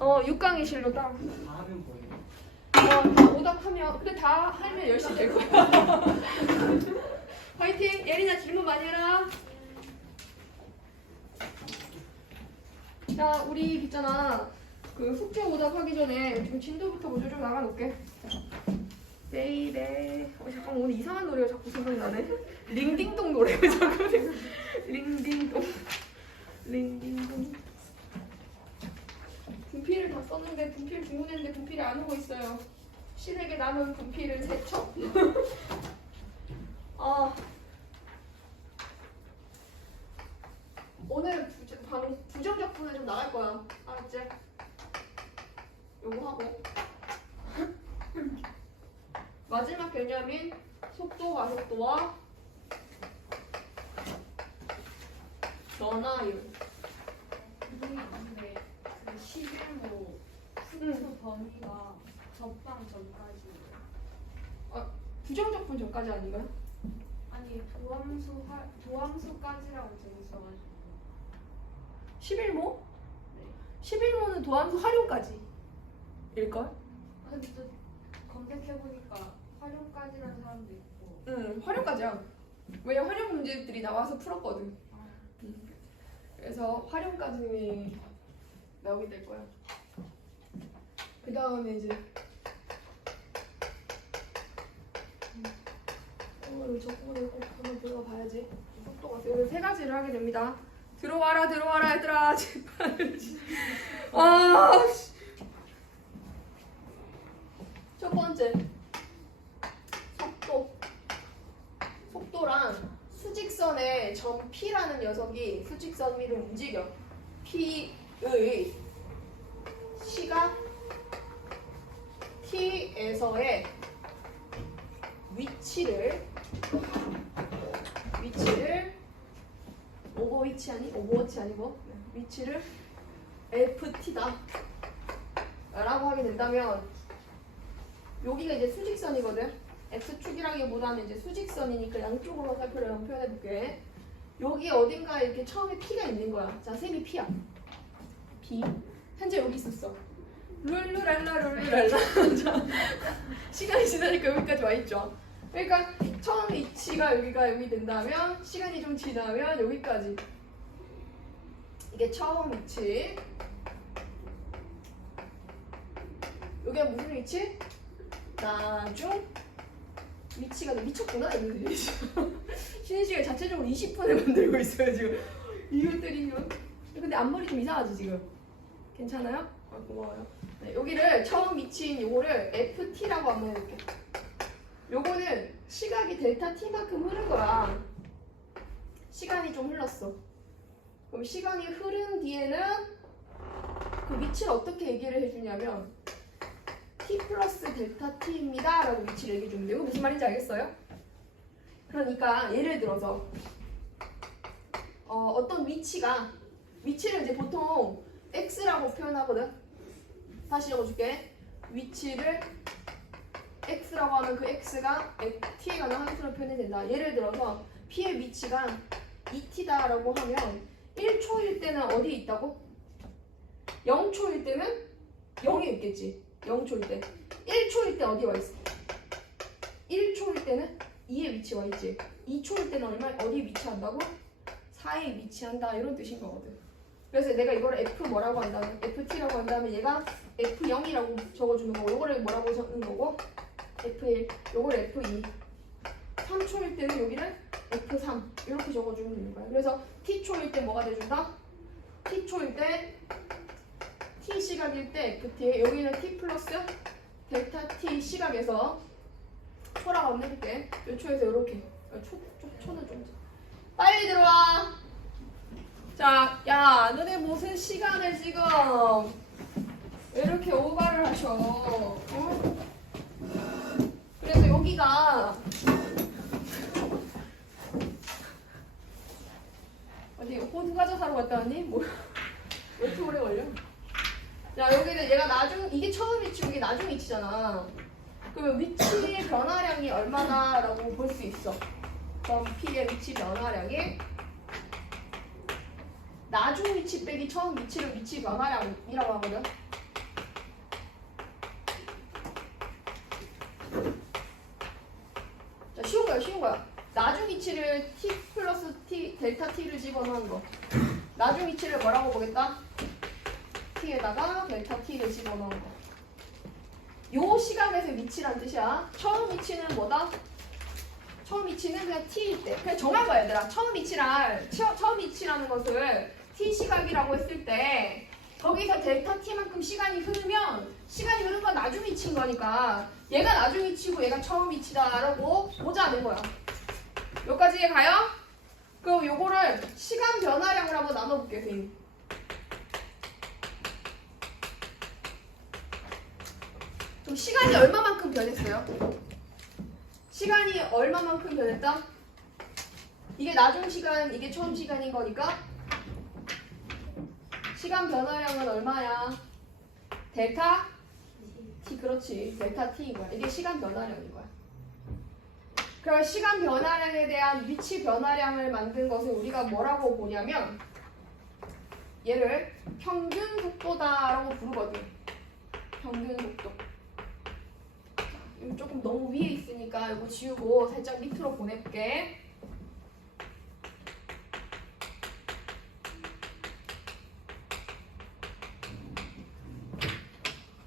6강의실로 따라. 다 하면 보여요. 다 오답하면 근데 다 하면 10시 될 거야. 화이팅! 예린아 질문 많이 해라. 자, 우리 있잖아. 그 숙제 오답하기 전에 지금 진도부터 먼저 좀 나가놓을게. 베이베. 잠깐 오늘 이상한 노래가 자꾸 생각나네. 링딩동 노래가 자꾸 링딩동. 링딩동. 분필을 다 썼는데 분필 주문했는데 분필이 안 오고 있어요. 신에게 남은 분필은 세 척. 오늘 부정적분에 좀 나갈 거야. 알았지? 요거 하고. 마지막 개념인 속도 가속도와 변화율. 근데 그 11호 수수 범위가 접방 전까지 부정적분 전까지 아닌가요? 아니 도함수까지라고 되어 있어가지고 11모? 네. 11모는 도함수 활용까지 일걸? 근데 또 검색해보니까 활용까지라는 사람도 있고 응, 활용까지야. 왜냐 활용 문제들이 나와서 풀었거든. 그래서 활용까지 나오게 될 거야. 그 다음에 이제 오늘 적분을 꼭 한번 들어가 봐야지. 속도가 오늘 세 가지를 하게 됩니다. 들어와라 얘들아 제발. 씨. 첫 번째 속도랑 수직선의 점 P라는 녀석이 수직선 위로 움직여. P의 시각 T에서의 위치를 오버워치 아니고 위치를 FT다 라고 하게 된다면 여기가 이제 수직선이거든. X축이라기보다는 이제 수직선이니까 양쪽으로 살펴를 한번 표현해볼게. 여기 어딘가에 이렇게 처음에 P가 있는 거야. 자, 셈이 P야. P. 현재 여기 있었어. 룰루랄라. 자, 시간이 지나니까 여기까지 와 있죠. 그러니까 처음 위치가 여기가 여기 된다면 시간이 좀 지나면 여기까지. 이게 처음 위치. 여기가 무슨 위치? 나중 위치가 미쳤구나 이분들이. 쉬는 시간 자체적으로 20분을 만들고 있어요 지금. 이것들이면. 근데 앞머리 좀 이상하지 지금. 괜찮아요? 고마워요. 네, 여기를 처음 위치인 요거를 FT라고 한번 해볼게. 요거는 시각이 델타 T만큼 흐른 거야. 시간이 좀 흘렀어. 그럼 시간이 흐른 뒤에는 그 위치를 어떻게 얘기를 해주냐면 T 플러스 델타 T입니다 라고 위치를 얘기해 주는데 이거 무슨 말인지 알겠어요? 그러니까 예를 들어서 어떤 위치를 이제 보통 X라고 표현하거든. 다시 적어줄게. 위치를 X라고 하면 그 X가 T에 관한 함수로 표현이 된다. 예를 들어서 P의 위치가 2T다 라고 하면 1초일 때는 어디에 있다고? 0초일 때는 0에 있겠지. 0초일 때. 1초일 때 어디 와 있어? 1초일 때는 2에 위치 와 있지. 2초일 때는 어디 위치한다고? 4에 위치한다 이런 뜻인 거거든. 그래서 내가 이걸 F 뭐라고 한다면 FT라고 한다면 얘가 F0이라고 적어주는 거고 요거를 뭐라고 적는 거고 F1, 요걸 F2 3초일 때는 여기를 F3 이렇게 적어주면 되는 거야. 그래서 T초일 때 뭐가 돼준다? T초일 때 T 시각일 때 FT에 여기는 T 플러스 델타 T 시각에서 초라고 한번 해볼게. 요 초에서 이렇게 초는 좀 빨리 들어와. 자, 야 너네 무슨 시간을 지금 왜 이렇게 오바를 하셔? 어? 그래서 여기가 어디 호두 과자 사러 갔다 왔니? 뭐 왜 이렇게 오래 걸려? 자, 여기는 얘가 이게 처음 위치고 이게 나중 위치잖아. 그러면 위치의 변화량이 얼마나라고 볼 수 있어. 그럼 P의 위치 변화량이 나중 위치 빼기 처음 위치를 위치 변화량이라고 하거든. 위치를 t 플러스 t 델타 t를 집어넣은 거. 나중 위치를 뭐라고 보겠다? t에다가 델타 t를 집어넣은 거. 요 시각에서 위치란 뜻이야. 처음 위치는 뭐다? 처음 위치는 그냥 t일 때. 그냥 정한 거야, 얘들아. 처음 위치라는 것을 t 시각이라고 했을 때 거기서 델타 t만큼 시간이 흐르면 시간이 흐른 건 나중 위치인 거니까 얘가 나중 위치고 얘가 처음 위치다라고 보자는 거야. 여기까지 가요? 그럼 요거를 시간 변화량을 한번 나눠볼게요, 선생님. 그럼 시간이 얼마만큼 변했어요? 시간이 얼마만큼 변했다? 이게 나중 시간, 이게 처음 시간인 거니까 시간 변화량은 얼마야? 델타 t, 그렇지. 델타 t인 거야. 이게 시간 변화량인 거야. 그럼 시간 변화량에 대한 위치 변화량을 만든 것을 우리가 뭐라고 보냐면 얘를 평균 속도다라고 부르거든. 평균 속도. 이거 조금 너무 위에 있으니까 이거 지우고 살짝 밑으로 보낼게.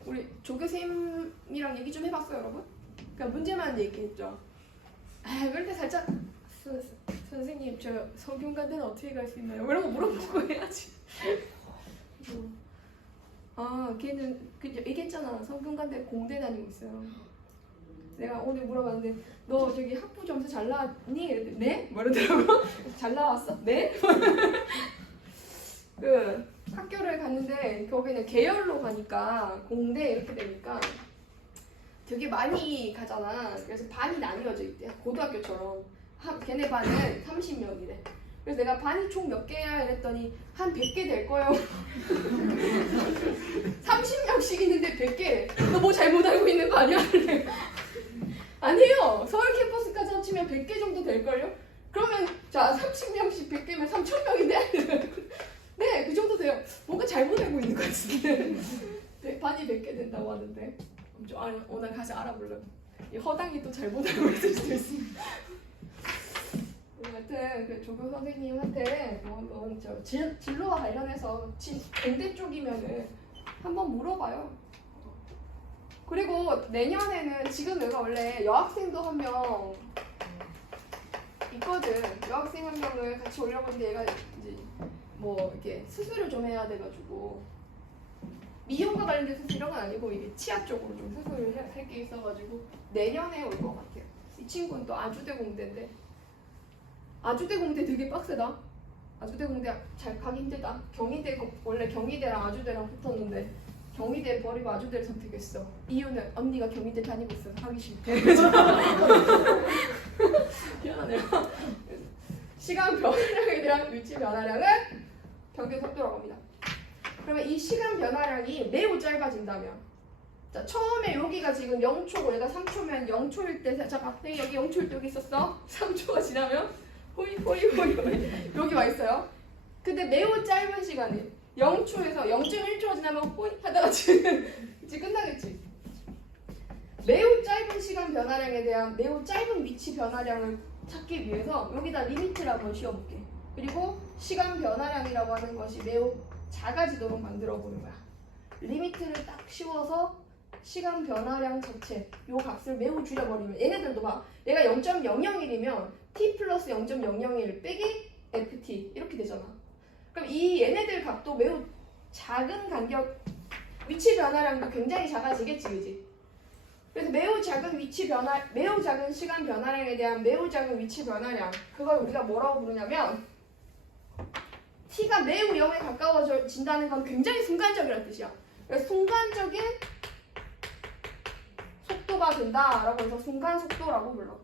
우리 조교쌤이랑 얘기 좀 해봤어요, 여러분? 그냥 문제만 얘기했죠. 아, 그럴 때 살짝 선생님, 저 성균관대는 어떻게 갈 수 있나요? 이런 거 물어보고 해야지. 아, 걔는 얘기했잖아. 성균관대 공대 다니고 있어요. 내가 오늘 물어봤는데 너 저기 학부 점수 잘 나왔니? 이랬더니 네? 뭐라더라고? 잘 나왔어? 네? 그 학교를 갔는데 거기는 계열로 가니까 공대 이렇게 되니까 되게 많이 가잖아. 그래서 반이 나뉘어져 있대. 고등학교처럼. 걔네 반은 30명이래. 그래서 내가 반이 총 몇 개야? 이랬더니 한 100개 될 거예요. 30명씩 있는데 100개. 너 뭐 잘못 알고 있는 거 아니야? 아니에요. 서울 캠퍼스까지 합치면 100개 정도 될걸요? 그러면 자 30명씩 100개면 3,000명인데? 네, 그 정도 돼요. 뭔가 잘못 알고 있는 것 같은데. 네, 반이 100개 된다고 하는데. 아니, 오늘 가서 알아볼래. 이 허당이 또 잘못 알고 있을 수도 있습니다. 하여튼 그 조교 선생님한테 저 진로와 관련해서 공대 쪽이면은 한번 물어봐요. 그리고 내년에는 지금 내가 원래 여학생도 한 명 있거든. 여학생 한 명을 같이 오려고 했는데 얘가 이제 뭐 이렇게 수술을 좀 해야 돼가지고 미용과 관련된 수술 이런 건 아니고 이게 치아 쪽으로 좀 수술을 할 게 있어가지고 내년에 올 것 같아요. 이 친구는 또 아주대 공대인데 아주대 공대 되게 빡세다. 아주대 공대 잘 가기 힘들다. 경희대 원래 경희대랑 아주대랑 붙었는데 경희대 버리고 아주대를 선택했어. 이유는 언니가 경희대 다니고 있어서 하기 싫대. 미안하네요. 시간 변화량에 대한 위치 변화량은 평균 속도라고 합니다. 그러면 이 시간 변화량이 매우 짧아진다면 자 처음에 여기가 지금 0초고 얘가 3초면 0초일 때 자 갑자기 여기 0초일 때 여기 있었어. 3초가 지나면 호이 여기 와 있어요. 근데 매우 짧은 시간이 0초에서 0.1초가 지나면 호이 하다가 지금 이제 끝나겠지. 매우 짧은 시간 변화량에 대한 매우 짧은 위치 변화량을 찾기 위해서 여기다 리미트를 한번 씌워볼게. 그리고 시간 변화량이라고 하는 것이 매우 작아지도록 만들어 보는 거야. 리미트를 딱 씌워서 시간 변화량 자체 요 값을 매우 줄여버리면 얘네들도 봐. 얘가 0.001이면 t 플러스 0.001 빼기 ft 이렇게 되잖아. 그럼 이 얘네들 값도 매우 작은 간격 위치 변화량도 굉장히 작아지겠지, 그지? 그래서 매우 작은 위치 변화, 매우 작은 시간 변화량에 대한 매우 작은 위치 변화량 그걸 우리가 뭐라고 부르냐면 t가 매우 0에 가까워진다는 건 굉장히 순간적이라는 뜻이야. 그래서 순간적인 속도가 된다라고 해서 순간 속도라고 불러.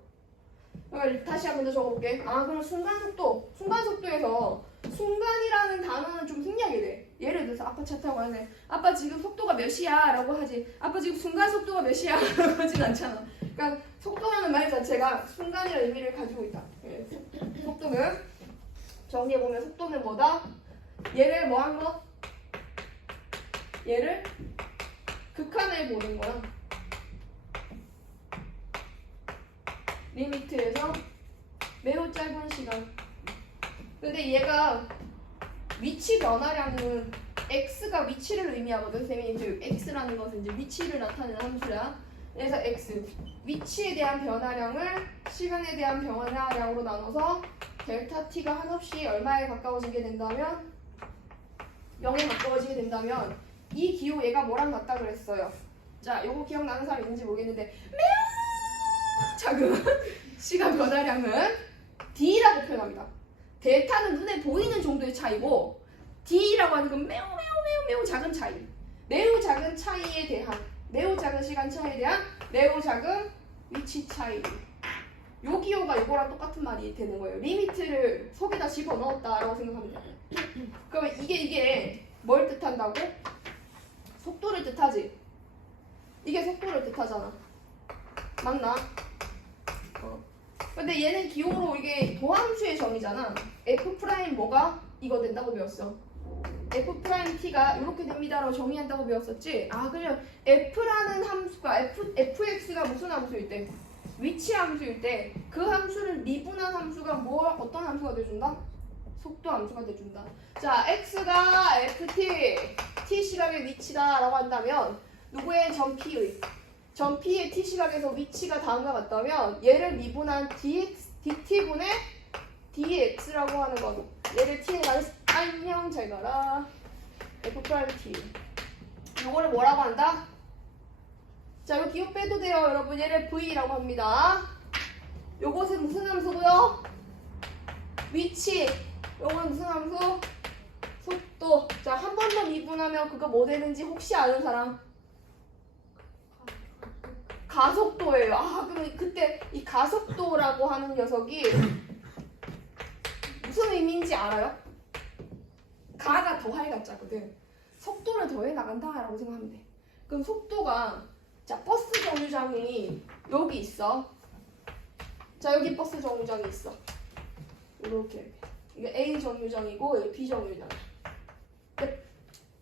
다시 한 번 더 적어볼게. 아 그럼 순간 속도에서 순간이라는 단어는 좀 생략이 돼. 예를 들어서 아빠 차 타고 가는데 아빠 지금 속도가 몇이야? 라고 하지. 아빠 지금 순간 속도가 몇이야? 라고 하진 않잖아. 그러니까 속도라는 말 자체가 순간이라는 의미를 가지고 있다. 속도는 정리해보면 속도는 뭐다? 얘를 뭐 한 거? 얘를 극한을 보는 거야. 리미트에서 매우 짧은 시간. 근데 얘가 위치 변화량은 x가 위치를 의미하거든. 쌤이 즉 x라는 것은 이제 위치를 나타내는 함수야. 그래서 x 위치에 대한 변화량을 시간에 대한 변화량으로 나눠서 델타 t가 한없이 얼마에 가까워지게 된다면 0에 가까워지게 된다면 이 기호 얘가 뭐랑 같다 그랬어요. 자, 요거 기억나는 사람 있는지 모르겠는데 매우 작은 시간 변화량은 d라고 표현합니다. 델타는 눈에 보이는 정도의 차이고 d라고 하는 건 매우 작은 차이. 매우 작은 차이에 대한 매우 작은 시간 차이에 대한 매우 작은 위치 차이. 요 기호가 이거랑 똑같은 말이 되는 거예요. 리미트를 속에다 집어넣었다라고 생각하면 돼요. 그러면 이게 뭘 뜻한다고? 속도를 뜻하지. 이게 속도를 뜻하잖아. 맞나? 근데 얘는 기호로 이게 도함수의 정의잖아. f 프라임 뭐가 이거 된다고 배웠어. f 프라임 t가 이렇게 됩니다라고 정의한다고 배웠었지. 아, 그냥 f라는 함수가 fx가 무슨 함수일 때? 위치 함수일 때 그 함수를 미분한 함수가 어떤 함수가 돼준다? 속도 함수가 돼준다. 자, x가 ft, t 시각의 위치다라고 한다면 누구의 점 p의 t 시각에서 위치가 다음과 같다면 얘를 미분한 dt분의 dx라고 하는 건 얘를 t에 가서 안녕 잘 가라 f 프라임 t. 요거를 뭐라고 한다? 자, 이거 기호 빼도 돼요, 여러분. 얘를 v라고 합니다. 요것은 무슨 함수고요? 위치. 요거는 무슨 함수? 속도. 자, 한 번 더 미분하면 그거 뭐 되는지 혹시 아는 사람? 가속도예요. 아, 그럼 그때 이 가속도라고 하는 녀석이 무슨 의미인지 알아요? 가가 더할 가짜거든. 속도를 더해 나간다라고 생각하면 돼. 그럼 속도가, 자, 버스 정류장이 여기 있어. 자, 여기 버스 정류장이 있어. 이렇게. 이게 A 정류장이고 여기 B 정류장.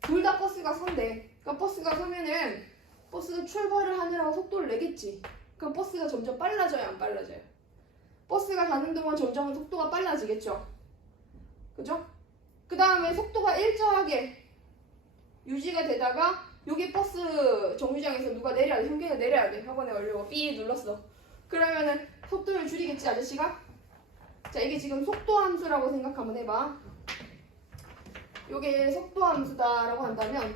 둘 다 버스가 선대. 그러니까 버스가 서면은 버스가 출발을 하느라고 속도를 내겠지. 그럼 버스가 점점 빨라져요, 안 빨라져요? 버스가 가는 동안 점점 속도가 빨라지겠죠. 그죠? 그 다음에 속도가 일정하게 유지가 되다가 여기 버스 정류장에서 누가 내려야 돼. 형경이 내려야 돼. 학원에 얼려고 삐 눌렀어. 그러면은 속도를 줄이겠지, 아저씨가? 자, 이게 지금 속도 함수라고 생각하면 해봐. 요게 속도 함수다라고 한다면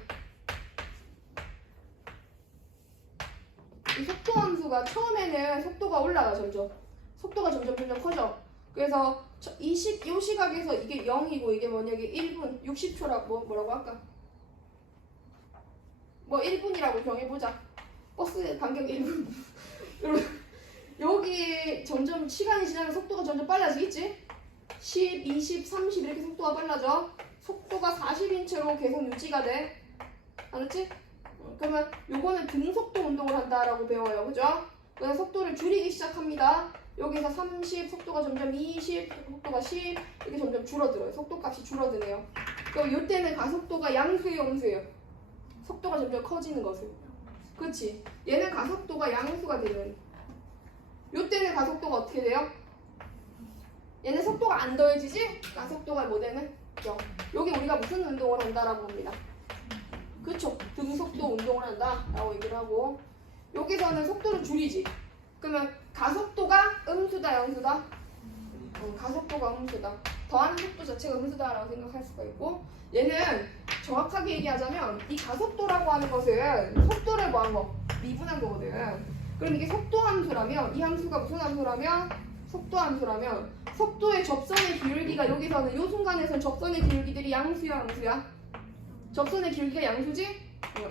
이 속도 함수가 처음에는 속도가 올라가 점점. 속도가 점점 커져. 그래서 이 시각에서 이게 0이고 이게 뭐냐, 이게 1분 60초라고 뭐라고 할까? 뭐 1분이라고 정해보자. 버스 간격 1분. 여기 점점 시간이 지나면 속도가 점점 빨라지겠지? 10, 20, 30 이렇게 속도가 빨라져. 속도가 40인 채로 계속 유지가 돼. 알았지? 그러면 요거는 등속도 운동을 한다라고 배워요. 그죠? 그래서 속도를 줄이기 시작합니다. 여기서 30, 속도가 점점 20, 속도가 10 이렇게 점점 줄어들어요. 속도값이 줄어드네요. 그럼 요때는 가속도가 양수예요, 음수예요? 속도가 점점 커지는 것을. 그렇지? 얘는 가속도가 양수가 되는. 요때는 가속도가 어떻게 돼요? 얘는 속도가 안 더해지지? 가속도가 뭐 되는? 0. 여기 우리가 무슨 운동을 한다라고 합니다. 그쵸? 등속도 운동을 한다라고 얘기를 하고, 여기서는 속도를 줄이지. 그러면 가속도가 음수다, 양수다? 가속도가 음수다. 더하는 속도 자체가 음수다라고 생각할 수가 있고, 얘는 정확하게 얘기하자면 이 가속도라고 하는 것은 속도를 뭐한 거? 미분한 거거든. 그럼 이게 속도 함수라면, 이 함수가 무슨 함수라면? 속도 함수라면 속도의 접선의 기울기가 여기서는 이 순간에서는 접선의 기울기들이 양수야, 양수야? 접선의 기울기가 양수지?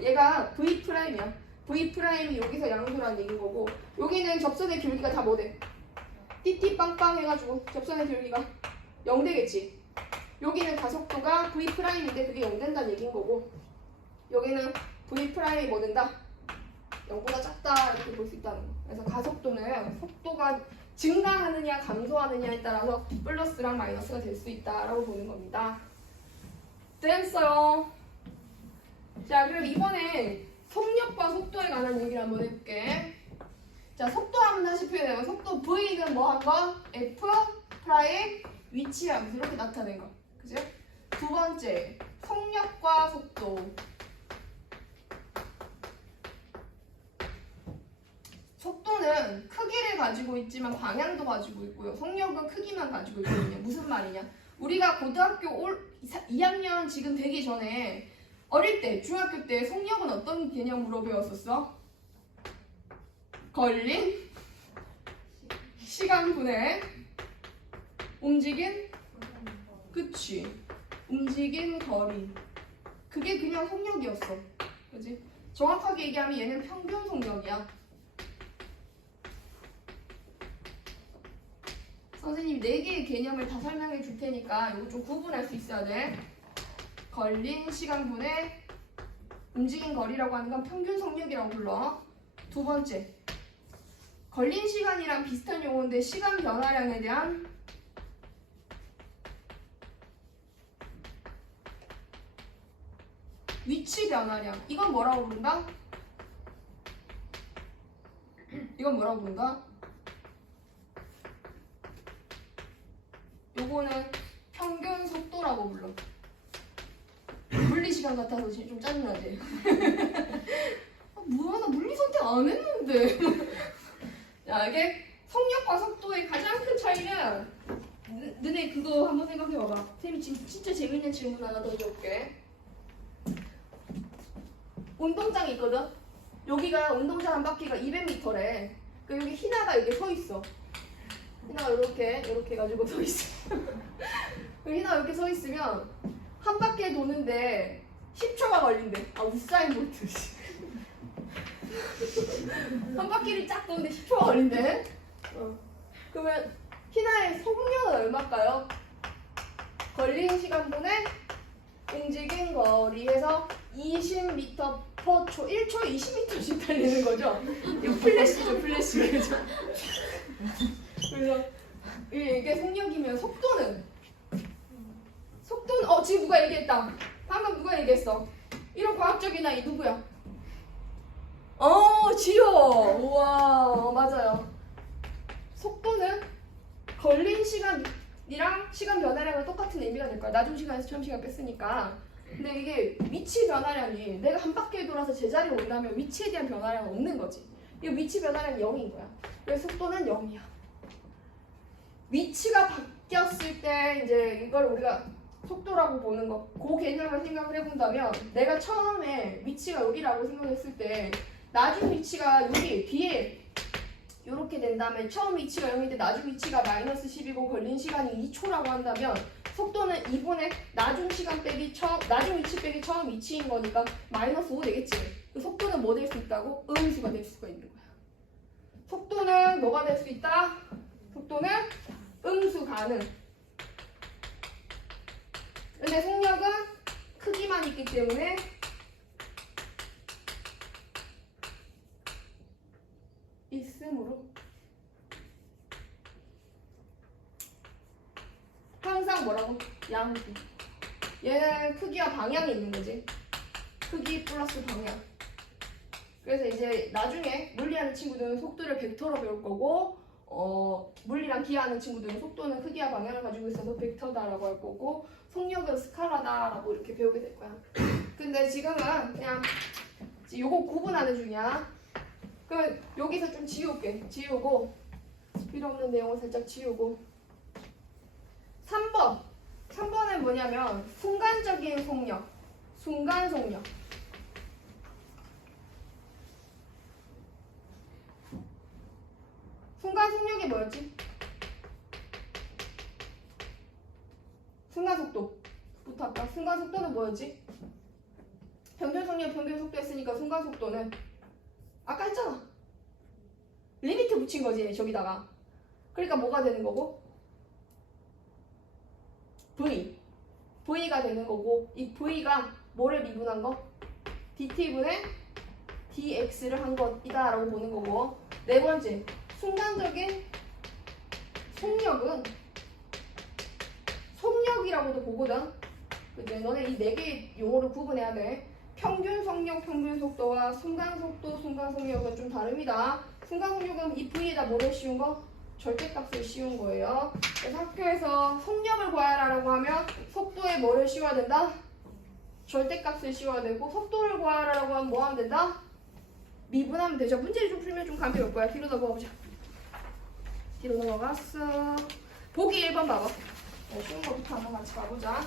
얘가 V'이야. V'이 여기서 양수라는 얘기인 거고, 여기는 접선의 기울기가 다 뭐 돼? 띠띠빵빵 해가지고 접선의 기울기가 0 되겠지. 여기는 가속도가 V'인데 그게 0 된다는 얘기인 거고, 여기는 V'이 뭐 된다? 0보다 작다 이렇게 볼 수 있다는 거. 그래서 가속도는 속도가 증가하느냐 감소하느냐에 따라서 플러스랑 마이너스가 될 수 있다라고 보는 겁니다. 됐어요. 자, 그럼 이번에 속력과 속도에 관한 얘기를 한번 해볼게. 자, 속도 하면 다시 표현해요. 속도 V는 뭐 한 거? F 프라임 위치하면서 이렇게 나타낸 거. 그죠? 두 번째, 속력과 속도. 속도는 크기를 가지고 있지만 방향도 가지고 있고요. 속력은 크기만 가지고 있거든요. 무슨 말이냐? 우리가 고등학교 2학년 지금 되기 전에 어릴 때, 중학교 때 속력은 어떤 개념으로 배웠었어? 걸린 시간분의 움직인, 그치? 움직인 거리. 그게 그냥 속력이었어. 그지? 정확하게 얘기하면 얘는 평균 속력이야. 선생님이 4개의 개념을 다 설명해 줄 테니까 이거 좀 구분할 수 있어야 돼. 걸린 시간분의 움직인 거리라고 하는 건 평균 속력이라고 불러. 두 번째, 걸린 시간이랑 비슷한 용어인데 시간 변화량에 대한 위치 변화량. 이건 뭐라고 부른다? 이건 뭐라고 부른다? 요거는 평균 속도라고 불러. 물리 시간 같아서 지금 좀 짜증나지? 뭐야, 나 물리 선택 안 했는데. 야, 이게 속력과 속도의 가장 큰 차이는 너네 그거 한번 생각해봐봐. 쌤이 지금 진짜 재밌는 질문 하나 던져볼게. 운동장이 있거든? 여기가 운동장 한 바퀴가 200m래. 그 여기 희나가 이렇게 서 있어. 희나가 이렇게 해가지고 서 있어. 희나가 이렇게 서 있으면 한 바퀴 도는데 10초가 걸린대. 아, 우사인 볼트. 한 바퀴를 쫙 도는데 10초가 걸린대. 그러면 희나의 속력은 얼마일까요? 걸린 시간분의 움직인 거리에서 20m/초, 1초에 20m씩 달리는 거죠. 이거 플래시죠, 플래시. 그죠? 그래서 이게 속력이면 속도는 지금 누가 얘기했다. 방금 누가 얘기했어? 이런 과학적인 아이 누구야? 지효. 우와, 맞아요. 속도는 걸린 시간이랑 시간 변화량은 똑같은 의미가 될 거야. 낮은 시간에서 처음 시간 뺐으니까. 근데 이게 위치 변화량이 내가 한 바퀴 돌아서 제자리에 온다면 위치에 대한 변화량은 없는 거지. 이 위치 변화량이 0인 거야. 그래서 속도는 0이야. 위치가 바뀌었을 때 이제 이걸 우리가 속도라고 보는 거, 그 개념을 생각을 해본다면 내가 처음에 위치가 여기라고 생각했을 때 나중 위치가 여기 뒤에 이렇게 된다면 처음 위치가 0인데 나중 위치가 마이너스 10이고 걸린 시간이 2초라고 한다면 속도는 2분의 나중 시간 빼기 나중 위치 빼기 처음 위치인 거니까 마이너스 5 되겠지. 그 속도는 뭐 될 수 있다고? 음수가 될 수가 있는 거야. 속도는 뭐가 될 수 있다? 속도는 음수 가능. 근데 속력은 크기만 있기 때문에 있음으로 항상 뭐라고? 양수. 얘는 크기와 방향이 있는 거지. 크기 플러스 방향. 그래서 이제 나중에 물리하는 친구들은 속도를 벡터로 배울 거고 물리랑 기하하는 친구들은 속도는 크기와 방향을 가지고 있어서 벡터다라고 할 거고 속력은 스칼라다라고 이렇게 배우게 될 거야. 근데 지금은 그냥 요거 구분하는 중이야. 그럼 여기서 좀 지울게. 지우고 필요 없는 내용을 살짝 지우고 3번은 뭐냐면 순간적인 속력. 순간 속력. 순간 속력이 뭐였지? 순간 속도부터 할까? 순간 속도는 뭐였지? 평균 속력, 평균 속도 했으니까 순간 속도는 아까 했잖아. 리미트 붙인 거지, 저기다가. 그러니까 뭐가 되는 거고? V가 되는 거고, 이 V가 뭐를 미분한 거? dt분의 dx를 한 것이다 라고 보는 거고. 네 번째, 순간적인 속력은 속력이라고도 보거든. 그치? 너네 이 네 개의 용어를 구분해야 돼. 평균 속력, 평균 속도와 순간 속도, 순간 속력은 좀 다릅니다. 순간 속력은 이 V에다 뭐를 씌운 거? 절대값을 씌운 거예요. 그래서 학교에서 속력을 구하라라고 하면 속도에 뭐를 씌워야 된다? 절대값을 씌워야 되고 속도를 구하라라고 하면 뭐 하면 된다? 미분하면 되죠. 문제를 좀 풀면 좀 감이 올 거야. 뒤로 넘어가보자. 뒤로 넘어갔어. 보기 1번 봐봐. 쉬운 거부터 한번 같이 봐보자.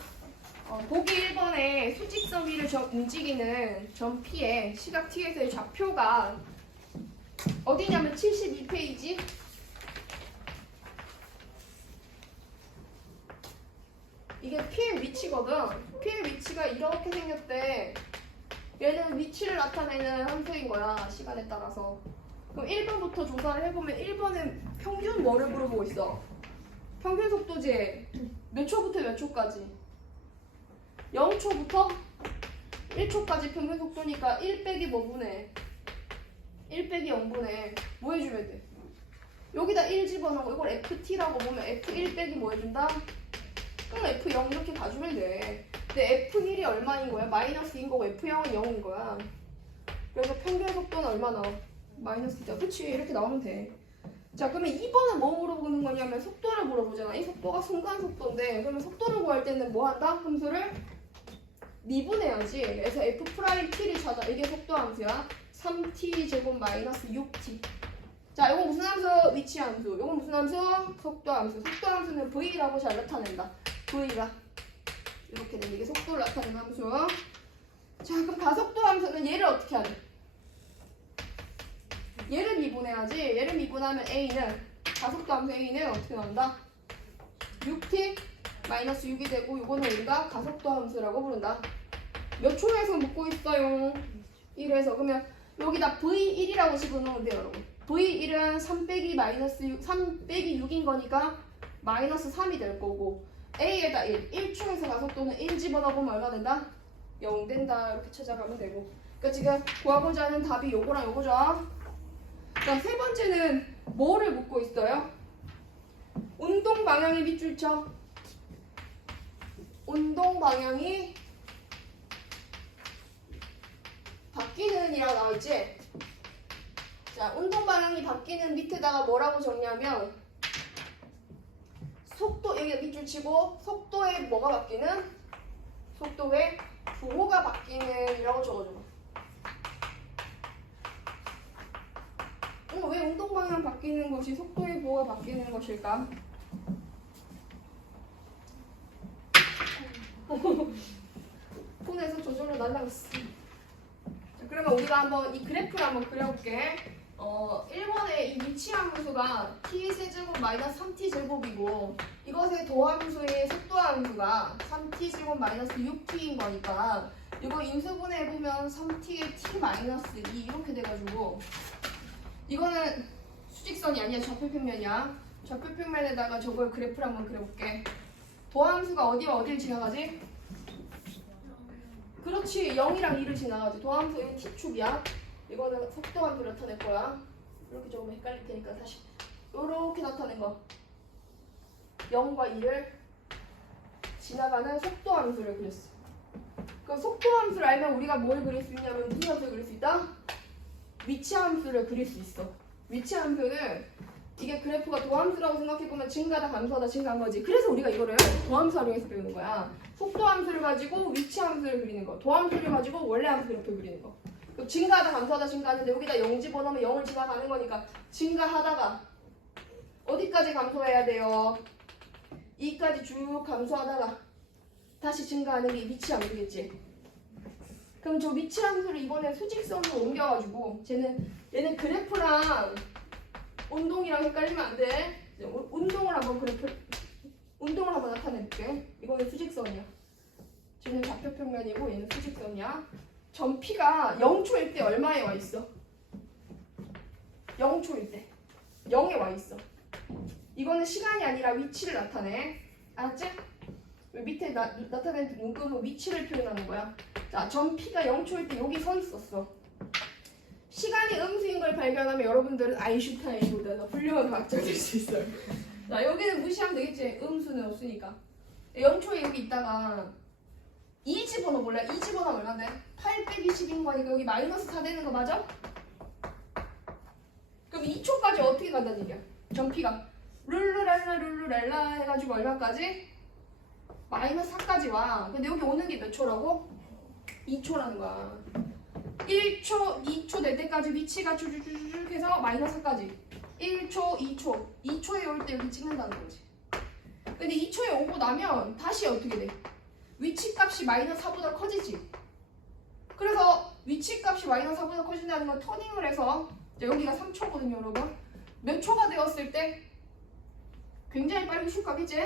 보기 1번에 수직선 위를 움직이는 점 P의 시각 T에서의 좌표가 어디냐면 72페이지. 이게 P의 위치거든. P의 위치가 이렇게 생겼대. 얘는 위치를 나타내는 함수인 거야. 시간에 따라서. 그럼 1번부터 조사를 해보면 1번은 평균 뭐를 물어보고 있어? 평균 속도지. 몇 초부터 몇 초까지? 0초부터 1초까지 평균 속도니까 1 빼기 뭐 분해? 1 빼기 0분의 뭐 해주면 돼? 여기다 1 집어넣고 이걸 FT라고 보면 F1 빼기 뭐 해준다? 그럼 F0 이렇게 가주면 돼. 근데 F1이 얼마인 거야? 마이너스인 거고 F0은 0인 거야. 그래서 평균 속도는 얼마 나와? 마이너스 2다. 그치? 이렇게 나오면 돼. 자, 그러면 2번은 뭐 물어보는 거냐면 속도를 물어보잖아. 이 속도가 순간 속도인데 그러면 속도를 구할 때는 뭐 한다? 함수를 미분해야지. 그래서 F'T를 찾아. 이게 속도 함수야. 3t 제곱 마이너스 6t. 자, 이거 무슨 함수? 위치 함수. 이건 무슨 함수? 속도 함수. 속도 함수는 V라고 잘 나타낸다. V가 이렇게 되는 게 속도를 나타내는 함수. 자, 그럼 가속도 함수는 얘를 어떻게 하냐? 얘를 미분해야지. 얘를 미분하면 A는 가속도 함수 A는 어떻게 나온다? 6t 마이너스 6이 되고 이거는 우리가 가속도 함수라고 부른다. 몇 초에서 묻고 있어요? 1에서. 그러면 여기다 V1이라고 집어넣으면 돼요, 여러분. V1은 3 빼기 마이너스 6, 3 빼기 6인 거니까 마이너스 3이 될 거고 A에다 1, 1초에서 가속도는 1 집어넣으면 얼마 된다? 0 된다. 이렇게 찾아가면 되고. 그러니까 지금 구하고자 하는 답이 요거랑 요거죠. 자, 세 번째는 뭐를 묻고 있어요? 운동 방향의 밑줄 쳐. 운동 방향이 바뀌는 이라고 나와있지? 자, 운동 방향이 바뀌는 밑에다가 뭐라고 적냐면 속도, 여기 밑줄 치고 속도에 뭐가 바뀌는? 속도에 부호가 바뀌는 이라고 적어줘. 왜 운동 방향 바뀌는 것이 속도의 부호가 바뀌는 것일까? 폰에서 저절로 날라갔어. 자, 그러면 우리가 한번 이 그래프를 한번 그려볼게. 1번의 이 위치 함수가 t세제곱 마이너스 3t제곱이고 이것의 도함수의 속도 함수가 3t제곱 마이너스 6t인 거니까 이거 인수분해해보면 3t의 t 마이너스 2 이렇게 돼가지고 이거는 수직선이 아니야. 좌표평면이야. 좌표평면에다가 저걸 그래프를 한번 그려볼게. 도함수가 어디와 어디를 지나가지? 그렇지. 0이랑 2를 지나가지. 도함수의 t축이야. 이거는 속도함수 나타낼 거야. 이렇게 조금 헷갈릴 테니까 다시 이렇게 나타낸 거. 0과 2를 지나가는 속도함수를 그렸어. 그 속도함수를 알면 우리가 뭘 그릴 수 있냐면 무슨 함수를 그릴 수 있다? 위치함수를 그릴 수 있어. 위치함수는 이게 그래프가 도함수라고 생각해보면 증가하다 감소하다 증가한 거지. 그래서 우리가 이거를 도함수 활용해서 배우는 거야. 속도함수를 가지고 위치함수를 그리는 거. 도함수를 가지고 원래 함수를 이렇게 그리는 거. 증가하다 감소하다 증가하는데 여기다 0 집어넣으면 0을 지나가는 거니까 증가하다가 어디까지 감소해야 돼요? 2까지 쭉 감소하다가 다시 증가하는 게 위치함수겠지. 그럼 저 위치함수를 이번에 수직선으로 옮겨가지고 얘는 그래프랑 운동이랑 헷갈리면 안 돼. 운동을 한번 나타내볼게. 이거는 수직선이야. 쟤는 좌표평면이고 얘는 수직선이야. 점 P가 0초일 때 얼마에 와 있어? 0초일 때 0에 와 있어. 이거는 시간이 아니라 위치를 나타내. 알았지? 밑에 나타낸 문구는 위치를 표현하는 거야. 자, 점 P가 0초일 때 여기 서 있었어. 시간이 음수인 걸 발견하면 여러분들은 아인슈타인보다 훌륭한 과학자가 될 수 있어요. 자, 여기는 무시하면 되겠지. 음수는 없으니까. 0초에 여기 있다가 2 집어넣어볼래? 2 집어넣으면 얼마인데? 8 빼기 10인 거니까 여기 마이너스 4 되는 거 맞아? 그럼 2초까지 어떻게 간다는 얘기야? 점 P가 룰루랄라 해가지고 얼마까지? 마이너스 4까지 와. 근데 여기 오는 게 몇 초라고? 2초라는 거야. 1초, 2초 될 때까지 위치가 쭉쭉쭉 해서 마이너스 4까지. 1초, 2초. 2초에 올 때 여기 찍는다는 거지. 근데 2초에 오고 나면 다시 어떻게 돼? 위치 값이 마이너스 4보다 커지지. 그래서 위치 값이 마이너스 4보다 커진다는 건 터닝을 해서 여기가 3초거든요, 여러분. 몇 초가 되었을 때? 굉장히 빠르게 슉 가겠지?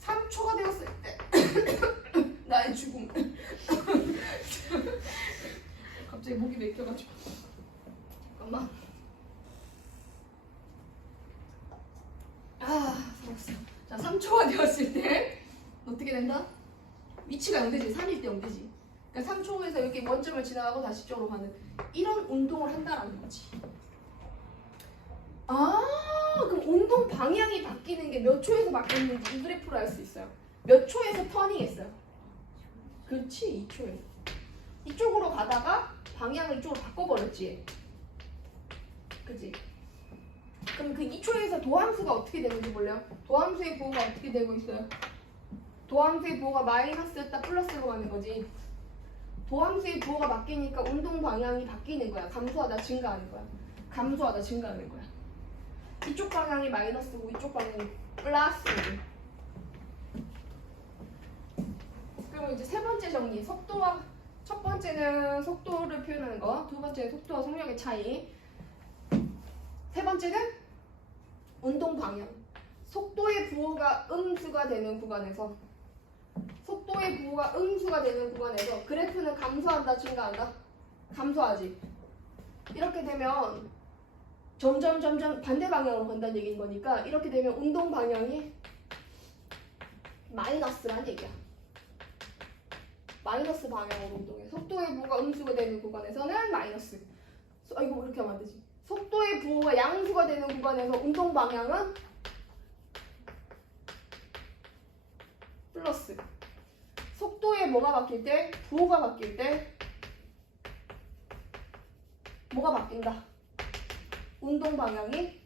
3초가 되었을 때 나의 죽음. 갑자기 목이 맥혀가지고 잠깐만. 살았어. 자, 3초가 되었을 때 어떻게 된다? 위치가 0되지. 3일 때 0되지. 그러니까 3초에서 이렇게 원점을 지나가고 다시 쪽으로 가는 이런 운동을 한다라는 거지. 그럼 운동 방향이 바뀌는 게 몇 초에서 바뀌는지 이 그래프로 알 수 있어요. 몇 초에서 터닝했어요? 그렇지, 2초에. 이쪽으로 가다가 방향을 이쪽으로 바꿔버렸지. 그치? 그럼 그 2초에서 도함수가 어떻게 되는지 몰라요? 도함수의 부호가 어떻게 되고 있어요? 도함수의 부호가 마이너스였다 플러스로 가는 거지. 도함수의 부호가 바뀌니까 운동 방향이 바뀌는 거야. 감소하다 증가하는 거야. 감소하다 증가하는 거야. 이쪽 방향이 마이너스고 이쪽 방향이 플러스고. 그럼 이제 세 번째 정리. 속도와 첫 번째는 속도를 표현하는 거. 두 번째는 속도와 속력의 차이. 세 번째는 운동 방향. 속도의 부호가 음수가 되는 구간에서 속도의 부호가 음수가 되는 구간에서 그래프는 감소한다 증가한다? 감소하지. 이렇게 되면 점점 반대 방향으로 간다는 얘기인 거니까 이렇게 되면 운동 방향이 마이너스란 얘기야. 마이너스 방향으로 운동해. 속도의 부호가 음수가 되는 구간에서는 마이너스. 이거 이렇게 하면 안 되지. 속도의 부호가 양수가 되는 구간에서 운동 방향은 플러스. 속도의 뭐가 바뀔 때? 부호가 바뀔 때 뭐가 바뀐다? 운동 방향이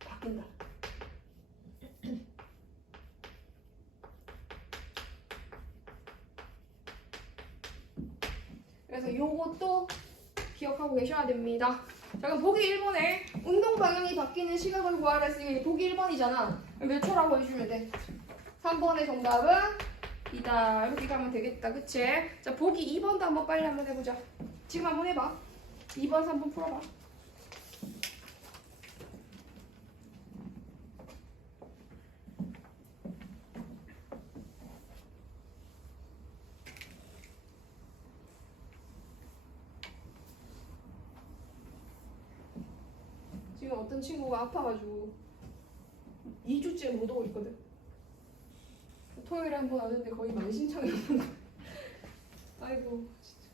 바뀐다. 그래서 요것도 기억하고 계셔야 됩니다. 자, 그럼 보기 1번에 운동 방향이 바뀌는 시각을 구하라 했으니 보기 1번이잖아. 몇 초라고 해주면 돼? 3번의 정답은 이다. 이렇게 가면 되겠다. 그치? 자, 보기 2번도 한번 빨리 한번 해보자. 지금 한번 해봐. 2번, 3번 풀어봐. 지금 어떤 친구가 아파가지고 2주째 못 오고 있거든. 토요일에 한 번 왔는데 거의 만신창이 오는 거야. 아이고 진짜.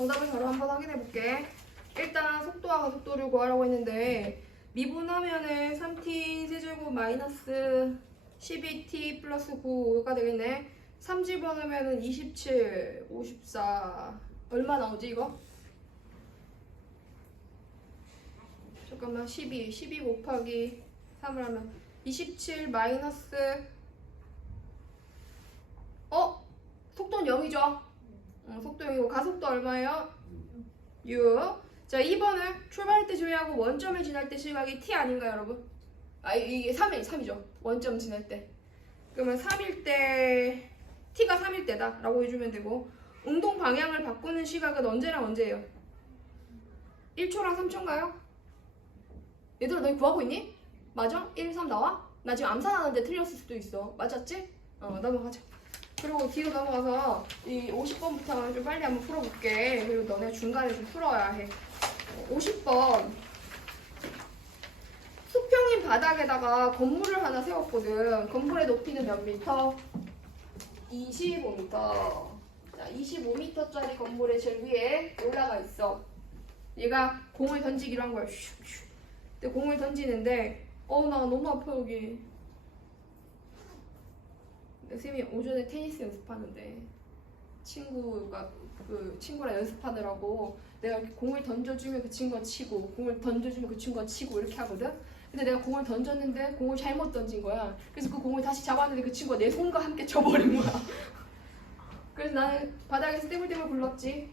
정답을 바로 한번 확인해 볼게. 일단 속도와 가속도를 구하라고 했는데 미분하면은 3t 세제곱 마이너스 12t 플러스 9가 되겠네. 3 집어넣으면은 27, 54 얼마 나오지 이거? 잠깐만 12 곱하기 3을 하면 27 마이너스 속도는 0이죠? 속도 0이고 가속도 얼마예요? 6. 자 2번은 출발할 때 조회하고 원점을 지날 때 시각이 t 아닌가요 여러분? 이게 3이죠 원점 지날 때. 그러면 3일 때 t가 3일 때다 라고 해주면 되고 운동 방향을 바꾸는 시각은 언제랑 언제예요? 1초랑 3초인가요? 얘들아 너희 구하고 있니? 맞아? 1, 3 나와? 나 지금 암산하는데 틀렸을 수도 있어. 맞았지? 넘어가자. 그리고 뒤로 넘어가서 이 50번부터 좀 빨리 한번 풀어볼게. 그리고 너네 중간에 좀 풀어야 해. 50번. 수평인 바닥에다가 건물을 하나 세웠거든. 건물의 높이는 몇 미터? 25m. 자, 25m짜리 건물의 제일 위에 올라가 있어. 얘가 공을 던지기로 한 거야. 슉슉. 근데 공을 던지는데 나 너무 아파 여기. 쌤이 오전에 테니스 연습하는데 친구랑 연습하느라고 내가 이렇게 공을 던져주면 그 친구가 치고 공을 던져주면 그 친구가 치고 이렇게 하거든. 근데 내가 공을 던졌는데 공을 잘못 던진 거야. 그래서 그 공을 다시 잡았는데 그 친구가 내 손과 함께 쳐버린 거야. 그래서 나는 바닥에서 떼굴떼굴 굴렀지.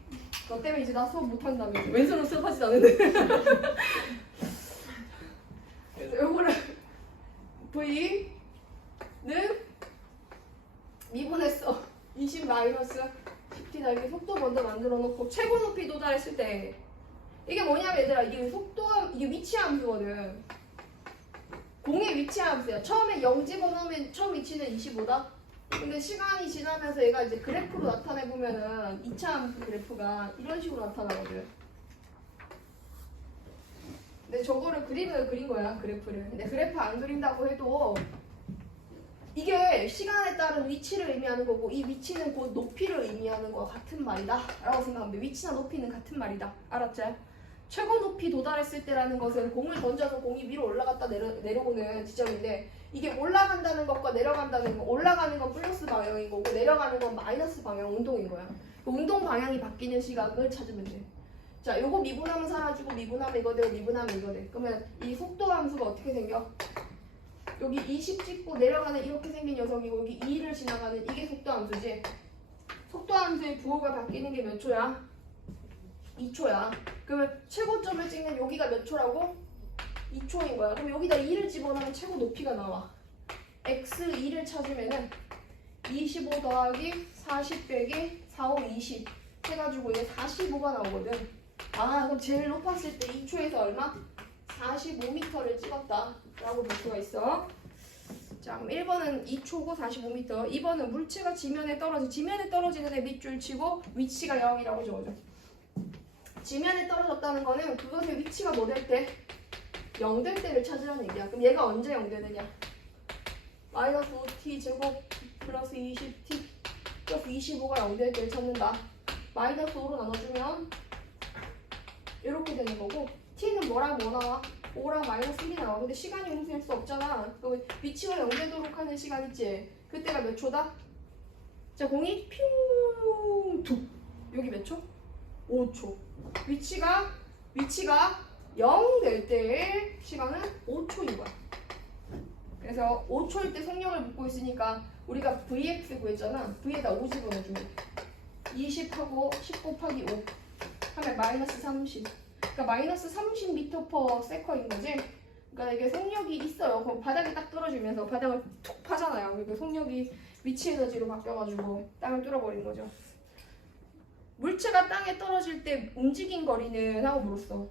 너 때문에 이제 나 수업 못한다며. 왼손으로 수업하지도 않는데. 그래서 요거를 V는 미분했어. 20 마이너스 10t 이렇게 속도 먼저 만들어 놓고 최고 높이 도달했을 때 이게 뭐냐면 얘들아 이게 속도가 이게 위치 함수거든. 공의 위치 함수야. 처음에 0 집어넣으면 처음 위치는 25다. 근데 시간이 지나면서 얘가 이제 그래프로 나타내 보면은 2차 함수 그래프가 이런 식으로 나타나거든. 근데 저거를 그림을 그린 거야 그래프를. 근데 그래프 안 그린다고 해도 이게 시간에 따른 위치를 의미하는 거고 이 위치는 곧 높이를 의미하는 거와 같은 말이다 라고 생각하면 돼. 위치나 높이는 같은 말이다. 알았지? 최고 높이 도달했을 때라는 것은 공을 던져서 공이 위로 올라갔다 내려오는 지점인데 이게 올라간다는 것과 내려간다는 거 올라가는 건 플러스 방향인 거고 내려가는 건 마이너스 방향 운동인 거야. 운동 방향이 바뀌는 시각을 찾으면 돼. 자, 요거 미분하면 사라지고 미분하면 이거 되고 미분하면 이거 돼. 그러면 이 속도 함수가 어떻게 생겨? 여기 20 찍고 내려가는 이렇게 생긴 녀석이고 여기 2를 지나가는 이게 속도 함수지. 속도 함수의 부호가 바뀌는 게 몇 초야? 2초야. 그러면 최고점을 찍는 여기가 몇 초라고? 2초인 거야. 그럼 여기다 2를 집어넣으면 최고 높이가 나와. x2를 찾으면은 25 더하기 40 빼기 4, 5, 20 해가지고 이게 45가 나오거든. 그럼 제일 높았을 때 2초에서 얼마? 45m를 찍었다 라고 볼 수가 있어. 자, 그럼 1번은 2초고 45m. 2번은 물체가 지면에 떨어지는 애 밑줄 치고 위치가 0이라고 적어줘. 지면에 떨어졌다는 거는 그것의 위치가 뭐 될 때? 0 될 때를 찾으라는 얘기야. 그럼 얘가 언제 0 되느냐? 마이너스 5t 제곱 플러스 20t 플러스 25가 0 될 때를 찾는다. 마이너스 5로 나눠주면 이렇게 되는 거고 t는 뭐랑 뭐 나와? 5랑 마이너스 1이 나와. 근데 시간이 움직일 수 없잖아. 그럼 위치가 0 되도록 하는 시간 있지? 그때가 몇 초다? 자, 공이 퓨 툭 여기 몇 초? 5초. 위치가 0 될 때의 시간은 5초인 거야. 그래서 5초일 때 속력을 묻고 있으니까 우리가 Vx 구했잖아. V에다 5 집어넣어주면 20하고 10 곱하기 5 하면 마이너스 30. 그러니까 마이너스 30m/s인 거지. 그러니까 이게 속력이 있어요. 그럼 바닥에 딱 떨어지면서 바닥을 툭 파잖아요. 그러니까 속력이 위치 에너지로 바뀌어가지고 땅을 뚫어버린 거죠. 물체가 땅에 떨어질 때 움직인 거리는 하고 물었어.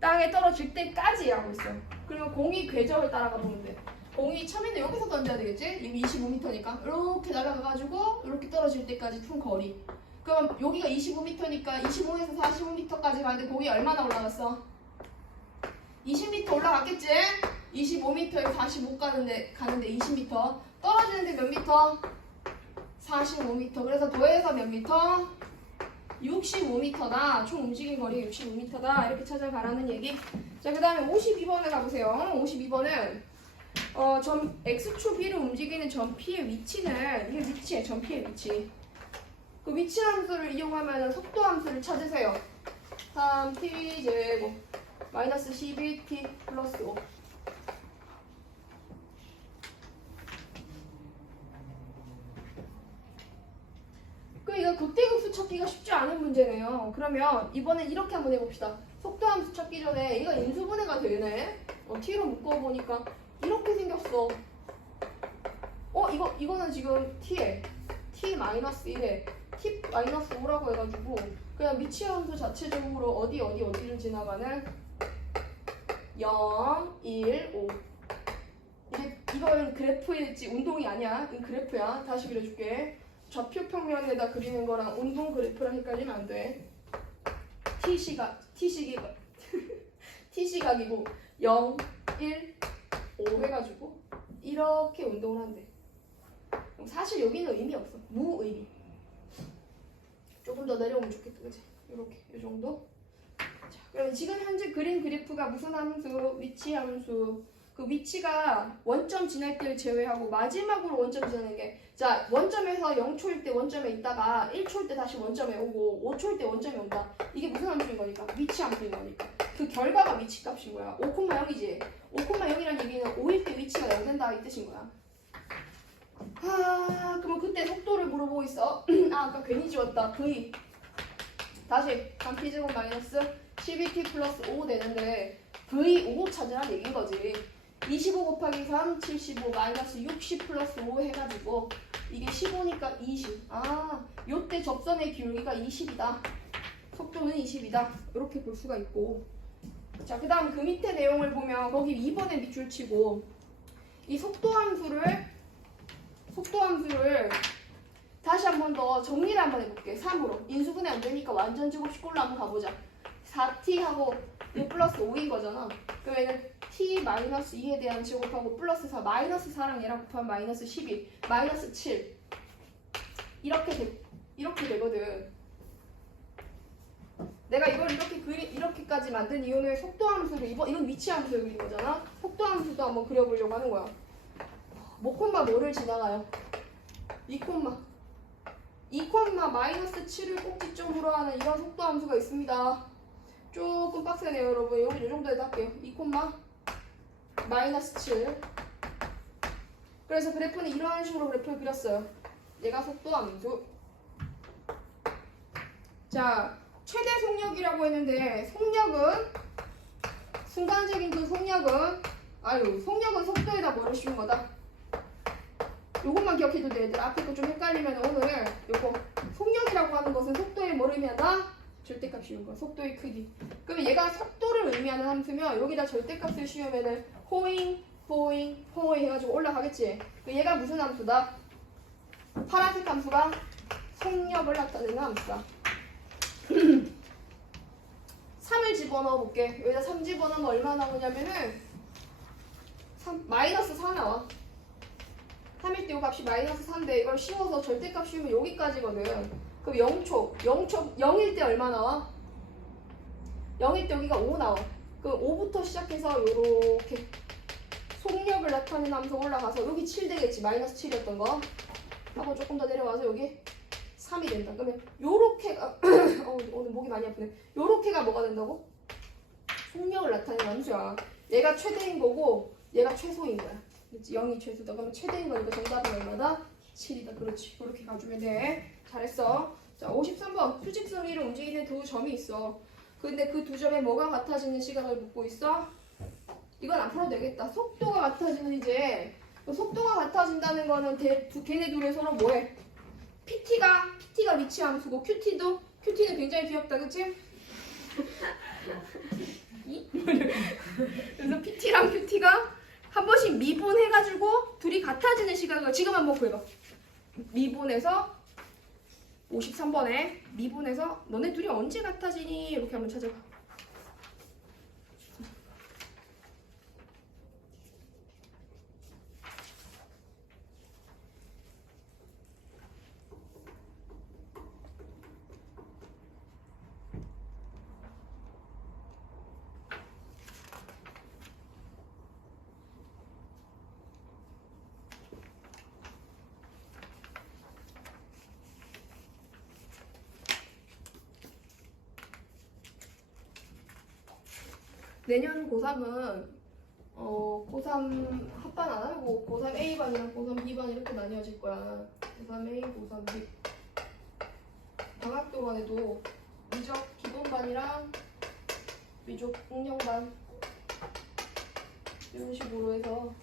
땅에 떨어질 때까지 하고 있어. 그리고 공이 궤적을 따라가 보면 돼. 공이 처음에는 여기서 던져야 되겠지? 이게 25m니까 이렇게 날아가가지고 이렇게 떨어질 때까지 총 거리. 그럼 여기가 25m니까 25에서 45m까지 가는데 공이 얼마나 올라갔어? 20m 올라갔겠지? 25m에서 45 가는데 20m. 떨어지는데 몇 미터? 45m. 그래서 도에서 몇 미터? 65m다. 총 움직인 거리 65m다. 이렇게 찾아가라는 얘기. 자, 그 다음에 52번에 가보세요. 52번은 점 x축 B를 움직이는 점 P의 위치는 이게 위치에 점 P의 위치. 그 위치 함수를 이용하면 속도 함수를 찾으세요. 3t 제곱 마이너스 12t 플러스 5. 이거 극대극수 찾기가 쉽지 않은 문제네요. 그러면 이번엔 이렇게 한번 해봅시다. 속도함수 찾기 전에 이거 인수분해가 되네. t로 묶어보니까 이렇게 생겼어. 이거는 지금 t에 t-1에 t-5라고 해가지고 그냥 미치함수 자체적으로 어디를 지나가는 0, 1, 5. 이건 그래프일지 운동이 아니야. 이건 그래프야. 다시 그려줄게. 좌표 평면에다 그리는 거랑 운동 그래프랑 헷갈리면 안 돼. T시각이고 0, 1, 5 해가지고 이렇게 운동을 한대. 사실 여기는 의미 없어. 무의미. 조금 더 내려오면 좋겠다. 그치? 이렇게 이 정도. 자, 그럼 지금 현재 그린 그래프가 무슨 함수? 위치 함수. 그 위치가 원점 지날 때를 제외하고 마지막으로 원점 지나는 게, 자, 원점에서 0초일 때 원점에 있다가 1초일 때 다시 원점에 오고 5초일 때 원점에 온다. 이게 무슨 함수인 거니까? 위치 함수인 거니까. 그 결과가 위치 값인 거야. 5,0이지. 5,0이라는 얘기는 5일 때 위치가 0 된다 이 뜻인 거야. 그럼 그때 속도를 물어보고 있어. 아까 괜히 지웠다. V. 다시 3t제곱 마이너스 12t 플러스 5 되는데 V5 찾으란 얘기인 거지. 25 곱하기 3, 75 마이너스 60 플러스 5 해가지고 이게 15니까 20. 요때 접선의 기울기가 20이다. 속도는 20이다. 이렇게 볼 수가 있고. 자, 그 다음 그 밑에 내용을 보면 거기 2번에 밑줄 치고 이 속도 함수를 다시 한 번 더 정리를 한번 해볼게. 3으로. 인수분해 안 되니까 완전 제곱식꼴로 한번 가보자. 4t하고 6 플러스 5인 거잖아. 그러면은 t-2에 대한 제곱하고 플러스 4, 마이너스 4랑 얘랑 곱하면 마이너스 12, 마이너스 7 이렇게 되거든. 내가 이걸 이렇게까지 만든 이유는 속도함수를 이건 위치함수를 그린 거잖아. 속도함수도 한번 그려보려고 하는 거야. 뭐를 지나가요? 2, 마이너스 7을 꼭지점으로 하는 이런 속도함수가 있습니다. 조금 빡세네요, 여러분. 여기 이 정도에다 할게요. 2, 마이너스 7. 그래서 그래프는 이런 식으로 그래프를 그렸어요. 얘가 속도함수. 자, 최대 속력이라고 했는데 속력은 순간적인 그 속력은 속도에다 뭐를 씌운 거다. 요것만 기억해도 돼. 얘들 앞에 거 좀 헷갈리면 오늘 요거 속력이라고 하는 것은 속도에 뭐를 의미한다? 절대값 씌운 거. 속도의 크기. 그러면 얘가 속도를 의미하는 함수면 여기다 절대값을 씌우면은 호잉 해가지고 올라가겠지. 얘가 무슨 함수다? 파란색 함수가 속력을 나타내는 함수다. 3을 집어넣어 볼게. 여기다 3 집어넣으면 얼마 나오냐면은 마이너스 4 나와. 3일 때 요 값이 마이너스 4인데 이걸 씌워서 절대값 씌우면 여기까지거든. 그럼 0일 때 얼마 나와? 0일 때 여기가 5 나와. 그럼 5부터 시작해서 요렇게 속력을 나타내는 함수 올라가서 여기 7 되겠지. 마이너스 7이었던 거. 하고 조금 더 내려와서 여기 3이 된다. 그러면 요렇게가 오늘 목이 많이 아프네. 요렇게가 뭐가 된다고? 속력을 나타내는 함수야. 얘가 최대인 거고 얘가 최소인 거야. 그렇지? 0이 최소다. 그러면 최대인 거니까 정답은 얼마다? 7이다. 그렇지. 그렇게 가주면 돼. 잘했어. 자, 53번. 수직선리를 움직이는 두 점이 있어. 근데 그 두 점에 뭐가 같아지는 시각을 묻고 있어? 이건 안 풀어도 되겠다. 속도가 같아지는 이제 속도가 같아진다는 거는 걔네 둘이 서로 뭐해? PT가 위치 함수고 QT는 굉장히 귀엽다. 그치? 그래서 PT랑 QT가 한 번씩 미분해가지고 둘이 같아지는 시각을 지금 한번 구해봐. 미분해서 53번에 미분해서 너네 둘이 언제 같아지니? 이렇게 한번 찾아봐. 내년 고3은 고3 합반 안 하고 고3 A반이랑 고3 B반 이렇게 나뉘어질 거야. 고3 A, 고3 B. 방학 동안에도 미적 기본반이랑 미적 응용반 이런 식으로 해서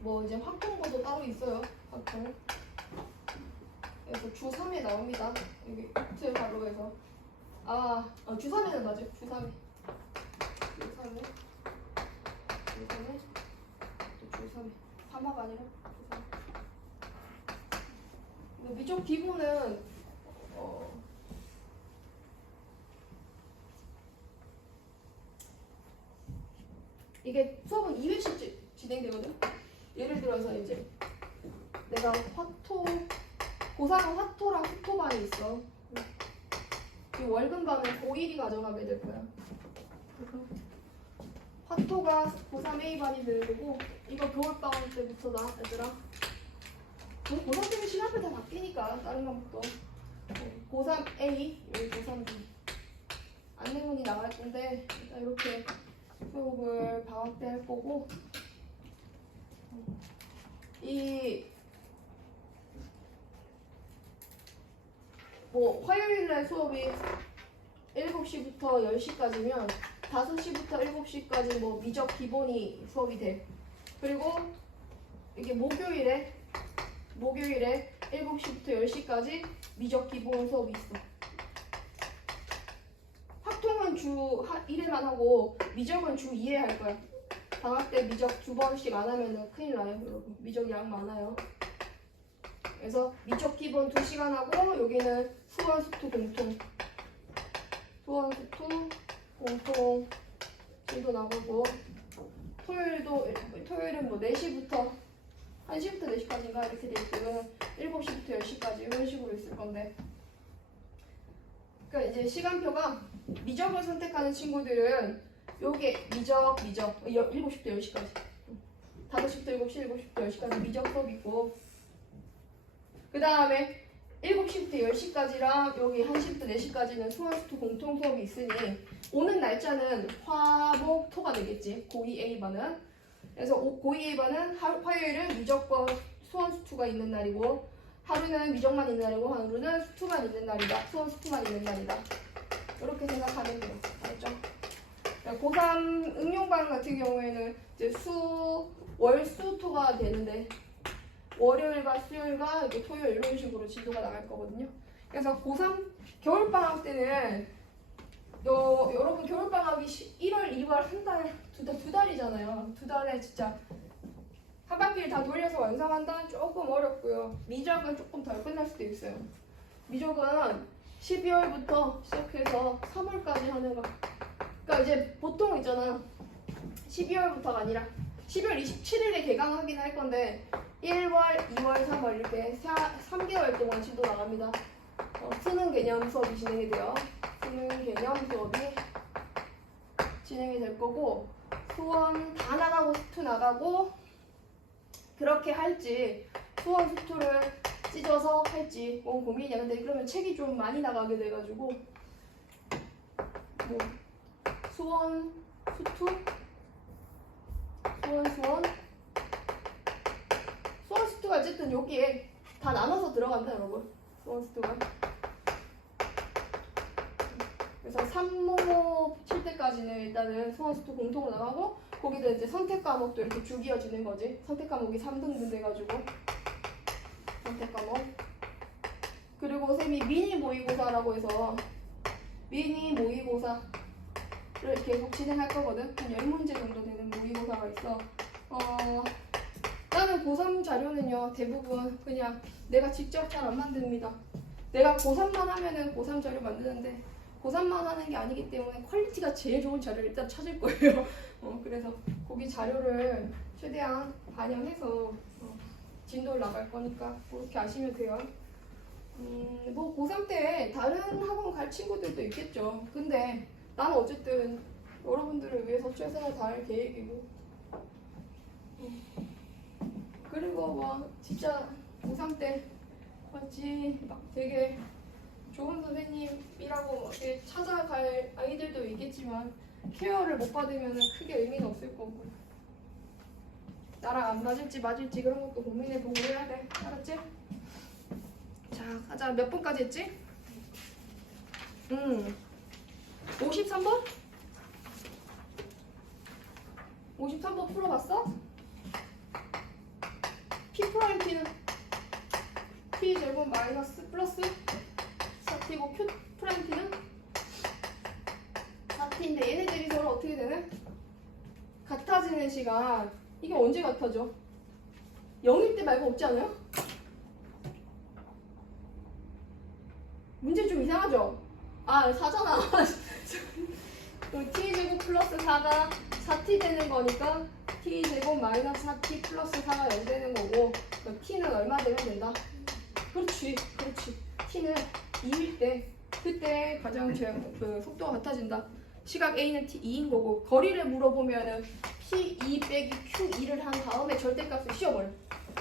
뭐 이제 확통고도 따로 있어요. 확통. 그래서 주 3회 나옵니다. 여기 이틀 바로 해서 주 3회는 맞아요. 주 3회. 주 3회. 주 3회. 또 주 3회. 3화가 아니라 주 3회. 미적 기본은 이게 수업은 2회씩 진행되거든. 예를 들어서 이제 내가 고3은 화토랑 후토반이 있어. 이 월급반은 고1이 가져가게 될 거야. 그래서 화토가 고3 A반이 되는 거고, 이거 겨울방학 때부터다, 얘들아. 고3 때는 시간표 다 바뀌니까, 다른 과목도. 고3 A, 여기 고3 B. 안내문이 나갈 건데, 일단 이렇게 수업을 방학 때 할 거고, 화요일날 수업이 7시부터 10시까지면 5시부터 7시까지 미적 기본이 수업이 돼. 그리고 이게 목요일에 7시부터 10시까지 미적 기본 수업이 있어. 확통은 주 1회만 하고 미적은 주 2회 할 거야. 방학 때 미적 2번씩 안 하면 큰일 나요, 여러분. 미적 양 많아요. 그래서 미적 기본 2시간 하고 여기는 수원 수투 공통. 수원 수투 공통 진도 나가고 토요일은 4시부터 1시부터 4시까지인가 이렇게 돼 있고 7시부터 10시까지 이런 식으로 있을 건데. 그러니까 이제 시간표가 미적을 선택하는 친구들은 요게 미적 7시부터 10시까지 5시부터 7시, 7시부터 10시까지 미적 수업 있고, 그 다음에 7시부터 10시까지랑 여기 1시부터 4시까지는 수원수투 공통 수업이 있으니 오는 날짜는 화, 목, 토가 되겠지. 고2 A반은. 그래서 고2 A반은 화요일은 미적과 수원수투가 있는 날이고, 하루는 미적만 있는 날이고 하루는 수투만 있는 날이다. 수원수투만 있는 날이다. 이렇게 생각하면 돼요. 알죠? 고3 응용반 같은 경우에는 이제 월수토가 되는데 월요일과 수요일과 이렇게 토요일 이런 식으로 진도가 나갈 거거든요. 그래서 고3 겨울방학 때는 여러분 겨울방학이 1월, 2월 한 달, 두 달이잖아요. 두 달에 진짜 한 바퀴를 다 돌려서 완성한다는 조금 어렵고요. 미적은 조금 덜 끝날 수도 있어요. 미적은 12월부터 시작해서 3월까지 하는 거. 그러니까 이제 보통 있잖아. 12월부터가 아니라 12월 27일에 개강하긴 할 건데 1월, 2월, 3월 이렇게 3개월 동안 진도 나갑니다. 수능 개념 수업이 진행이 돼요. 수능 개념 수업이 진행이 될 거고, 수원 다 나가고 수투 나가고 그렇게 할지 수원 수투를 찢어서 할지 고민이야. 근데 그러면 책이 좀 많이 나가게 돼가지고 수원 수투 수원 수투가 어쨌든 여기에 다 나눠서 들어간다 여러분. 수원 수투가. 그래서 3모모 칠 때까지는 일단은 수원 수투 공통으로 나가고, 거기다 이제 선택 과목도 이렇게 쭉 이어지는 거지. 선택 과목이 3등분 돼가지고 선택 과목. 그리고 쌤이 미니 모의고사라고 해서 미니 모의고사를 계속 진행할 거거든. 한 10문제 정도 되는 모의고사가 있어. 나는 고3 자료는요 대부분 그냥 내가 직접 잘 안 만듭니다. 내가 고3만 하면은 고3 자료 만드는데 고3만 하는 게 아니기 때문에 퀄리티가 제일 좋은 자료를 일단 찾을 거예요. 그래서 거기 자료를 최대한 반영해서 진도를 나갈 거니까 그렇게 아시면 돼요. 고3 때 다른 학원 갈 친구들도 있겠죠. 근데 나는 어쨌든 여러분들을 위해서 최선을 다할 계획이고, 그리고 진짜 고3 때 맞지 막 되게 좋은 선생님이라고 이렇게 찾아갈 아이들도 있겠지만 케어를 못 받으면 크게 의미는 없을 거고 나랑 안 맞을지 맞을지 그런 것도 고민해보고 해야 돼. 알았지? 자, 가자. 몇 번까지 했지? 53번? 53번 풀어봤어? P 프라임 T는 T 제곱 마이너스 플러스 4T고 Q 프라임 T는 4T인데 얘네들이 서로 어떻게 되는? 같아지는 시간. 이게 언제 같아져? 0일 때 말고 없지 않아요? 문제 좀 이상하죠? 아, 4잖아. T제곱 플러스 4가 4T 되는 거니까 T제곱 마이너스 4T 플러스 4가 0 되는 거고 그럼 T는 얼마 되면 된다? 그렇지. T는 2일 때 그때 가장 그 속도가 같아진다. 시각 A는 T2인 거고 거리를 물어보면은 P2 빼기 Q2를 한 다음에 절대값을 씌워버려.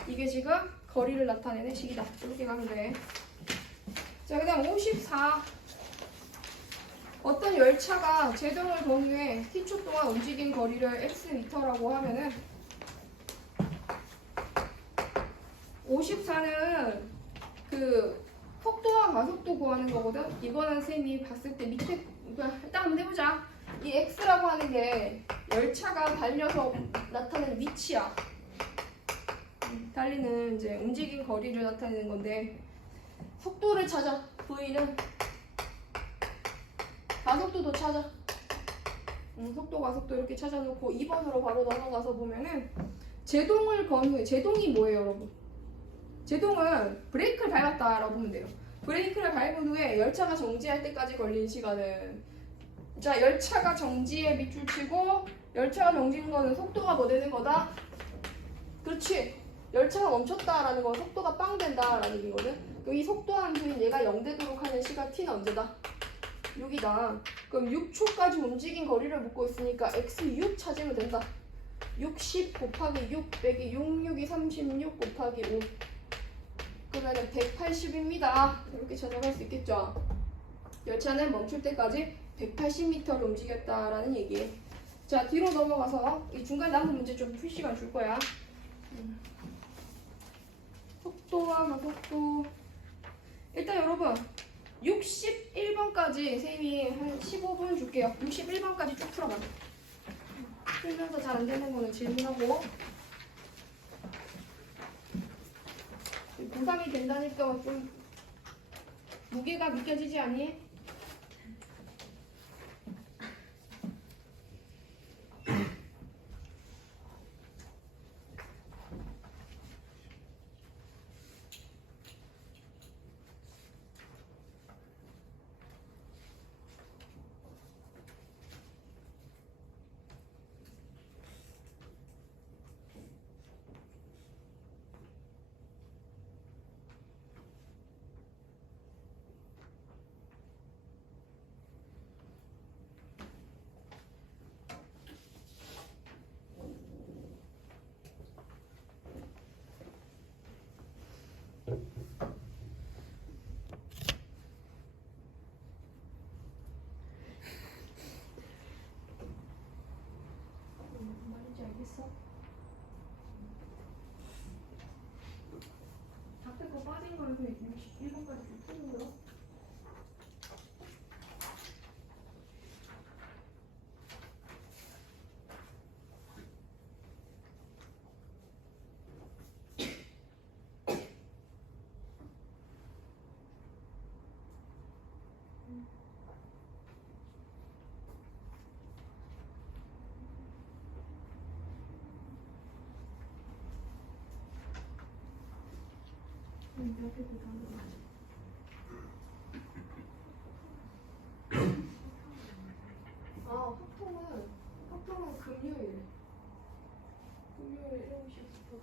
이게 지금 거리를 나타내는 식이다. 이렇게 가면 돼. 자, 그 다음 54. 어떤 열차가 제동을 경유해 t초 동안 움직인 거리를 x미터라고 하면은 54는 그 속도와 가속도 구하는 거거든. 이거는 쌤이 봤을 때 밑에 일단 한번 해보자. 이 x라고 하는 게 열차가 달려서 나타내는 위치야. 달리는 이제 움직인 거리를 나타내는 건데 속도를 찾아. v는 가속도도 찾아. 속도 가속도 이렇게 찾아놓고 2번으로 바로 넘어가서 보면은 제동을 건후해. 제동이 뭐예요, 여러분? 제동은 브레이크를 밟았다라고 보면 돼요. 브레이크를 밟은 후에 열차가 정지할 때까지 걸린 시간은 자, 열차가 정지에 밑줄 치고 열차가 정지인 거는 속도가 뭐 되는 거다? 그렇지. 열차가 멈췄다라는 건 속도가 빵 된다라는 얘기거든. 그럼 이 속도 함수인 얘가 0 되도록 하는 시간 t는 언제다? 6이다. 그럼 6초까지 움직인 거리를 묻고 있으니까 x6 찾으면 된다. 60 곱하기 6 빼기 66이 36 곱하기 5 그러면 180입니다. 이렇게 찾아갈 수 있겠죠. 열차는 멈출 때까지 180m를 움직였다라는 얘기예요. 자, 뒤로 넘어가서 이 중간 남은 문제 좀 풀 시간 줄 거야. 속도와 가속도. 일단 여러분 61번까지 쌤이 한 15분 줄게요. 61번까지 쭉 풀어봐. 풀면서 잘 안 되는 거는 질문하고. 보상이 된다니까 좀 무게가 느껴지지 않니? 무슨 말인지 알겠어? 앞에 거 빠진 거에서 61번까지 쭉 푸는 거야? 옆에 그 다음에 맞아. 아, 확통은 금요일 7시부터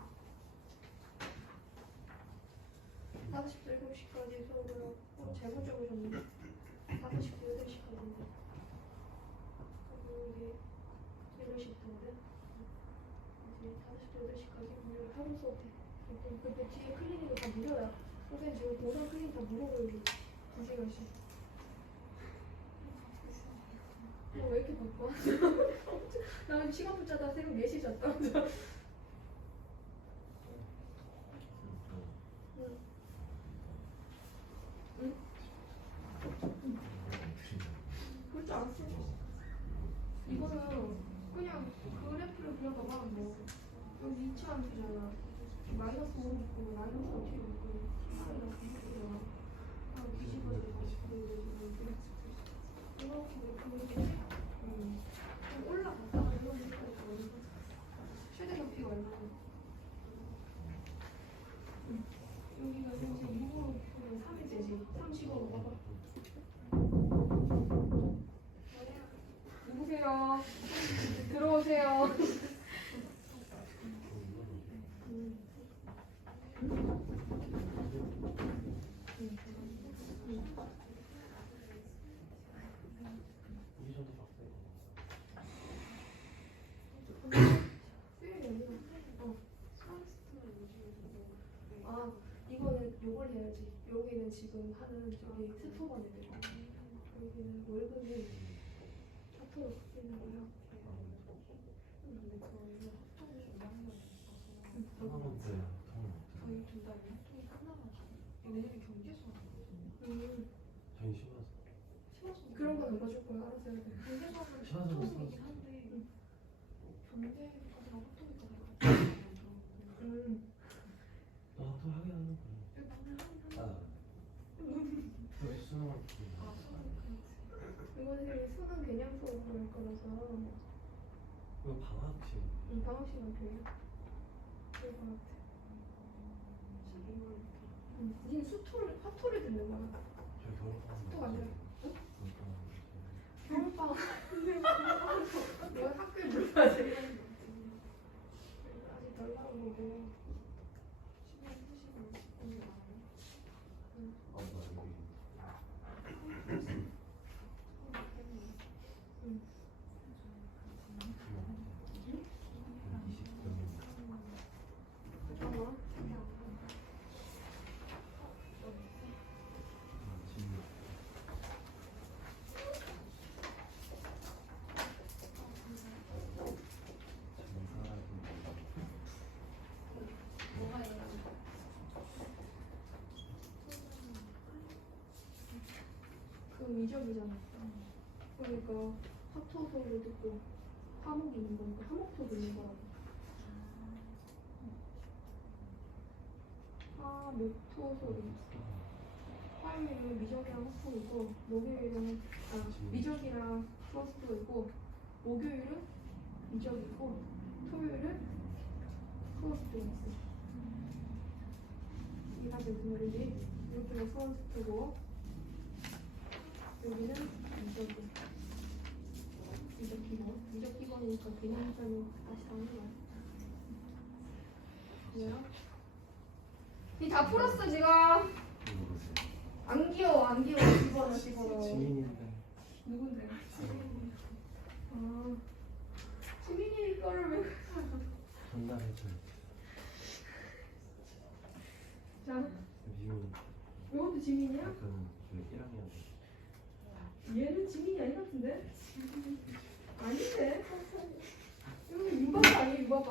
5시부터 7시까지 수업을 잘못 적으셨는데 5시부터 8시까지인데 이게 8시부터거든. 이제 5시부터 8시까지 무료로 하루 수업해. 근데 뒤에 클리닉은 다 무료야. 선생님 지금 보상 클리닉 다 무료로 2시간씩. 왜 이렇게 바빠? 나 시간 붙자다 새벽 4시 잤다. 그럴 줄 알았어. 이거는 그냥 그래프를 그려봐봐. 뭐 여기 이치하면 되잖아. 마이너스 5 있고 마이너스 5 있고 마이너스 6이잖아. 뒤집어지고 이렇게 올라갔다가 최대 높이가 얼마나? 여기가 이제 6으로 3이 되지. 30으로 봐봐. 누구세요? 들어오세요. 아, 이거는 요걸 해야지. 여기는 지금 하는 저기 스토건 애들. 여기는 월급이 사토로 바뀌는 거야. 저희 둘 다 통이 끝나가지고 내년에 경제 수업. 저희 심어서 그런 건 누가 줄 거야? 알아서 해야 돼. 경제 수업은 심어서 처음이긴 한데 경제까지랑 호통이까지 또 하긴 하는 거야. 여기 수능 이거는 수능 개념 수업으로 할 거라서 이거 방학식 방학 시간 교육. 그럴 것 같아. 니는 화토를 듣는 거야. 저희 겨울방학 수토가 아니라 겨울방학 겨울방학. 내가 학교에 물어봐야지. 아직 덜 나온 거고. 그럼 이적이잖아. 그러니까 합토소를 듣고 화목이 있는 거니까 화목토 듣는 거라고. 화목토소리. 화요일은 미적이랑 합토이고 목요일은 미적이랑 프로스트이고 목요일은 미적이고 토요일은 프로스트가 있어. 이게 다 무슨 말이지? 여기가 프로스트고 여기는 미적 기본이니까 개념 설명 다시 하는 거야. 뭐야? 니 다 풀었어 지금? 안 귀여워 안 귀여워. 집어넣어. 지민인데 누군데? 지민이 거를 왜? 전달해줘요. 자, 지민 이것도 지민이야? 그는 저희 1학년 얘는 지민이 아닌 것 같은데? 아닌데? 이거 유바바 아니야 유바바?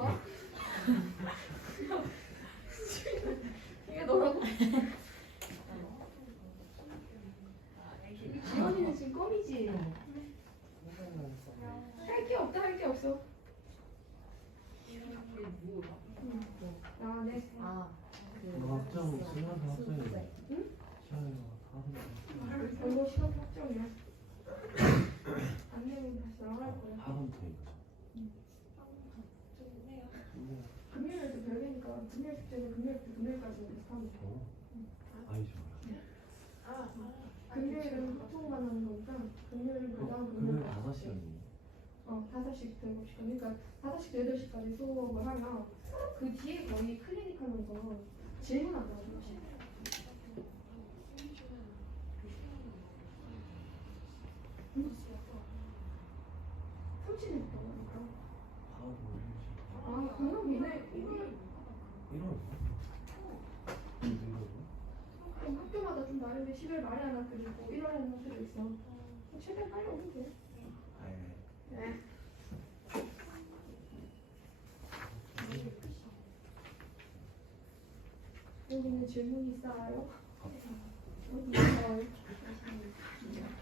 이게 너라고? 지원이는 지금 껌이지? 할 게 없다 할 게 없어. 네. 학점 쓰면서 학점이 응? 시간이 다 이거 시간 확정이야. 안 내면 다시 나갈 거야. 학원 토익 금요일도 별개니까 금요일 숙제는 금요일까지 하면 돼. 아이 좋아요. 금요일은 합동만 하는 거니까 금요일은 그다음 금요일 금요일 5시간이에요. 5시부터 7시까지. 그러니까 5시부터 8시까지 수업을 하면 그 뒤에 거의 클리닉 하면서 질문한다고 하시. 응? 30일 있다고 하니까. 강남이네. 1월? 학교마다 좀 다른데 10일 말에 하나 그 최대한 빨리 오면 돼. 네. 여기는 질문 있어요? 어디 있어요?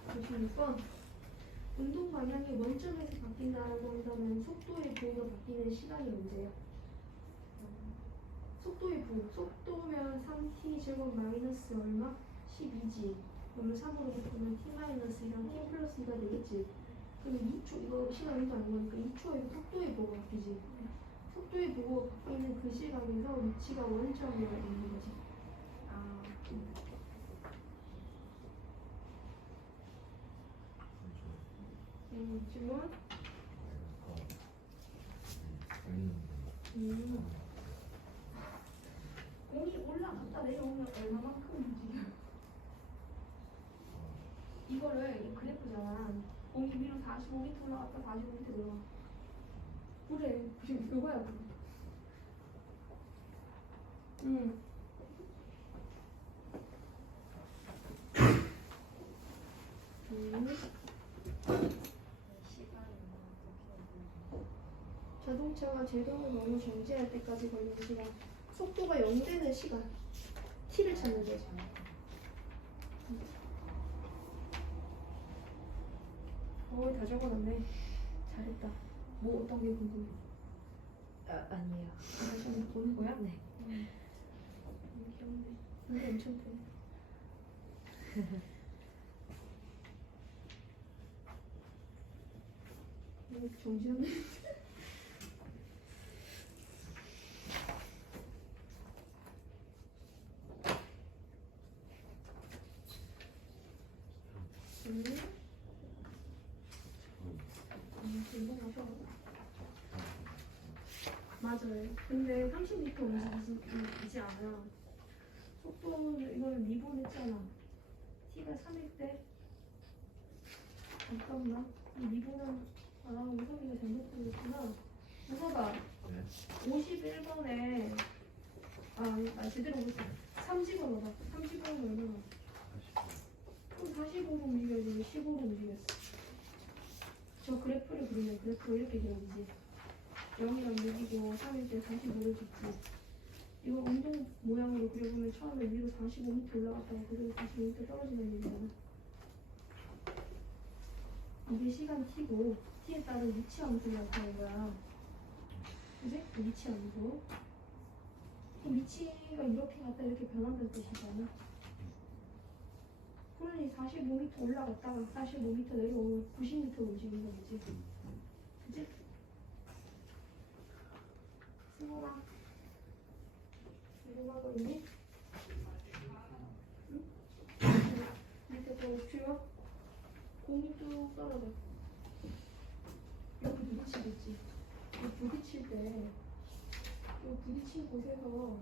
96번. 운동 방향이 원점에서 바뀐다라고 한다면 속도의 부호가 바뀌는 시간이 언제예요? 속도의 부호. 속도면 3t 제곱 마이너스 얼마? 12지. 그러면 3으로 바꾸면 t 마이너스랑 t 플러스 2가 되겠지. 그럼 2초, 이거 시간 운동 아닌 거니까 2초에도 속도의 부호가 바뀌지. 속도의 부호가 바뀌는 그 시각에서 위치가 원점이라고 있는 거지. 아, 질문? 공이 올라갔다 내려오면 얼마만큼 움직여? 이거를 이 그래프잖아. 공이 위로 45m 올라갔다 45m 내려와. 그래, 지금 그거야. 자동차가 제동을 너무 정지할 때까지 걸리는 시간. 속도가 0 되는 시간. t를 찾는 거지. 다 적어놨네. 잘했다. 뭐 어떤 게 궁금해? 아니에요. 다시 한번 보는 거야? 네. 귀엽네. 근데 엄청 돼. 정지하네. 운동하셔. 맞아요. 근데 30m 움직이지 않아. 속도를 이거는 리본했잖아. t가 3일 때 잠깐만. 이 리본은 우섭이가 잘못했구나. 우섭아. 51번에 제대로 못했어. 30번 와봐. 30번은 얼마나? 그럼 45로 움직여야지. 15로 움직였어. 저 그래프를 그리면 그래프가 이렇게 그려지지. 0이랑 6이고 3일 때 45를 줬지. 이거 운동 모양으로 그려보면 처음에 위로 45m 올라갔다가 그대로 45m 떨어지는 얘기잖아. 이게 시간 t고 t에 따른 위치 함수를 나타내는 거야. 그지? 위치 함수. 그럼 위치가 이렇게 갔다 이렇게 변한다는 뜻이잖아. 그러니 45m 올라갔다가 45m 내려오면 90m 움직이는 거지. 그지? 승호아, 이거 있니? 응? 밑에 또 목표요? 공이 뚝 떨어져. 여기 부딪히겠지. 여기 부딪힐 때, 여기 부딪힌 곳에서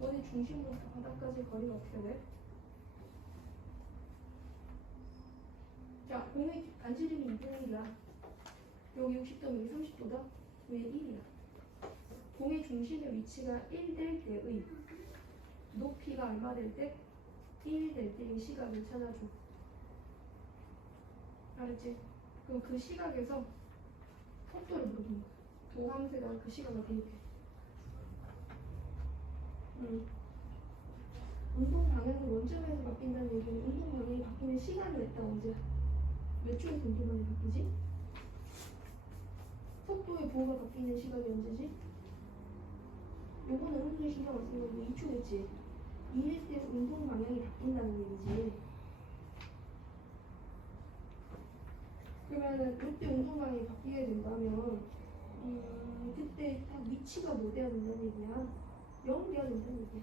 원의 중심으로부터 바닥까지 거리가 어떻게 돼? 자, 공의 안질림이 2분의 1이야. 여기 60도, 여기 30도다? 왜 1이야? 공의 중심의 위치가 1 될 때의 높이가 얼마 될 때? 1 될 때의 시각을 찾아줘. 알았지? 그럼 그 시각에서 속도를 물어보는 거야. 도함수가 그 시각을 대입해. 운동 방향이 원점에서 바뀐다는 얘기는 운동 방향이 바뀌는 시간을 했다. 언제? 몇 초에서 운동 방향이 바뀌지? 속도의 부호가 바뀌는 시각이 언제지? 요거는 운동에 신경 안 쓰는 거고 2초겠지? 이럴 때 운동 방향이 바뀐다는 얘기지. 그러면은 그때 운동 방향이 바뀌게 된다면 그때 딱 위치가 뭐 돼야 된다는 얘기야? 0 돼야 된다는 얘기야.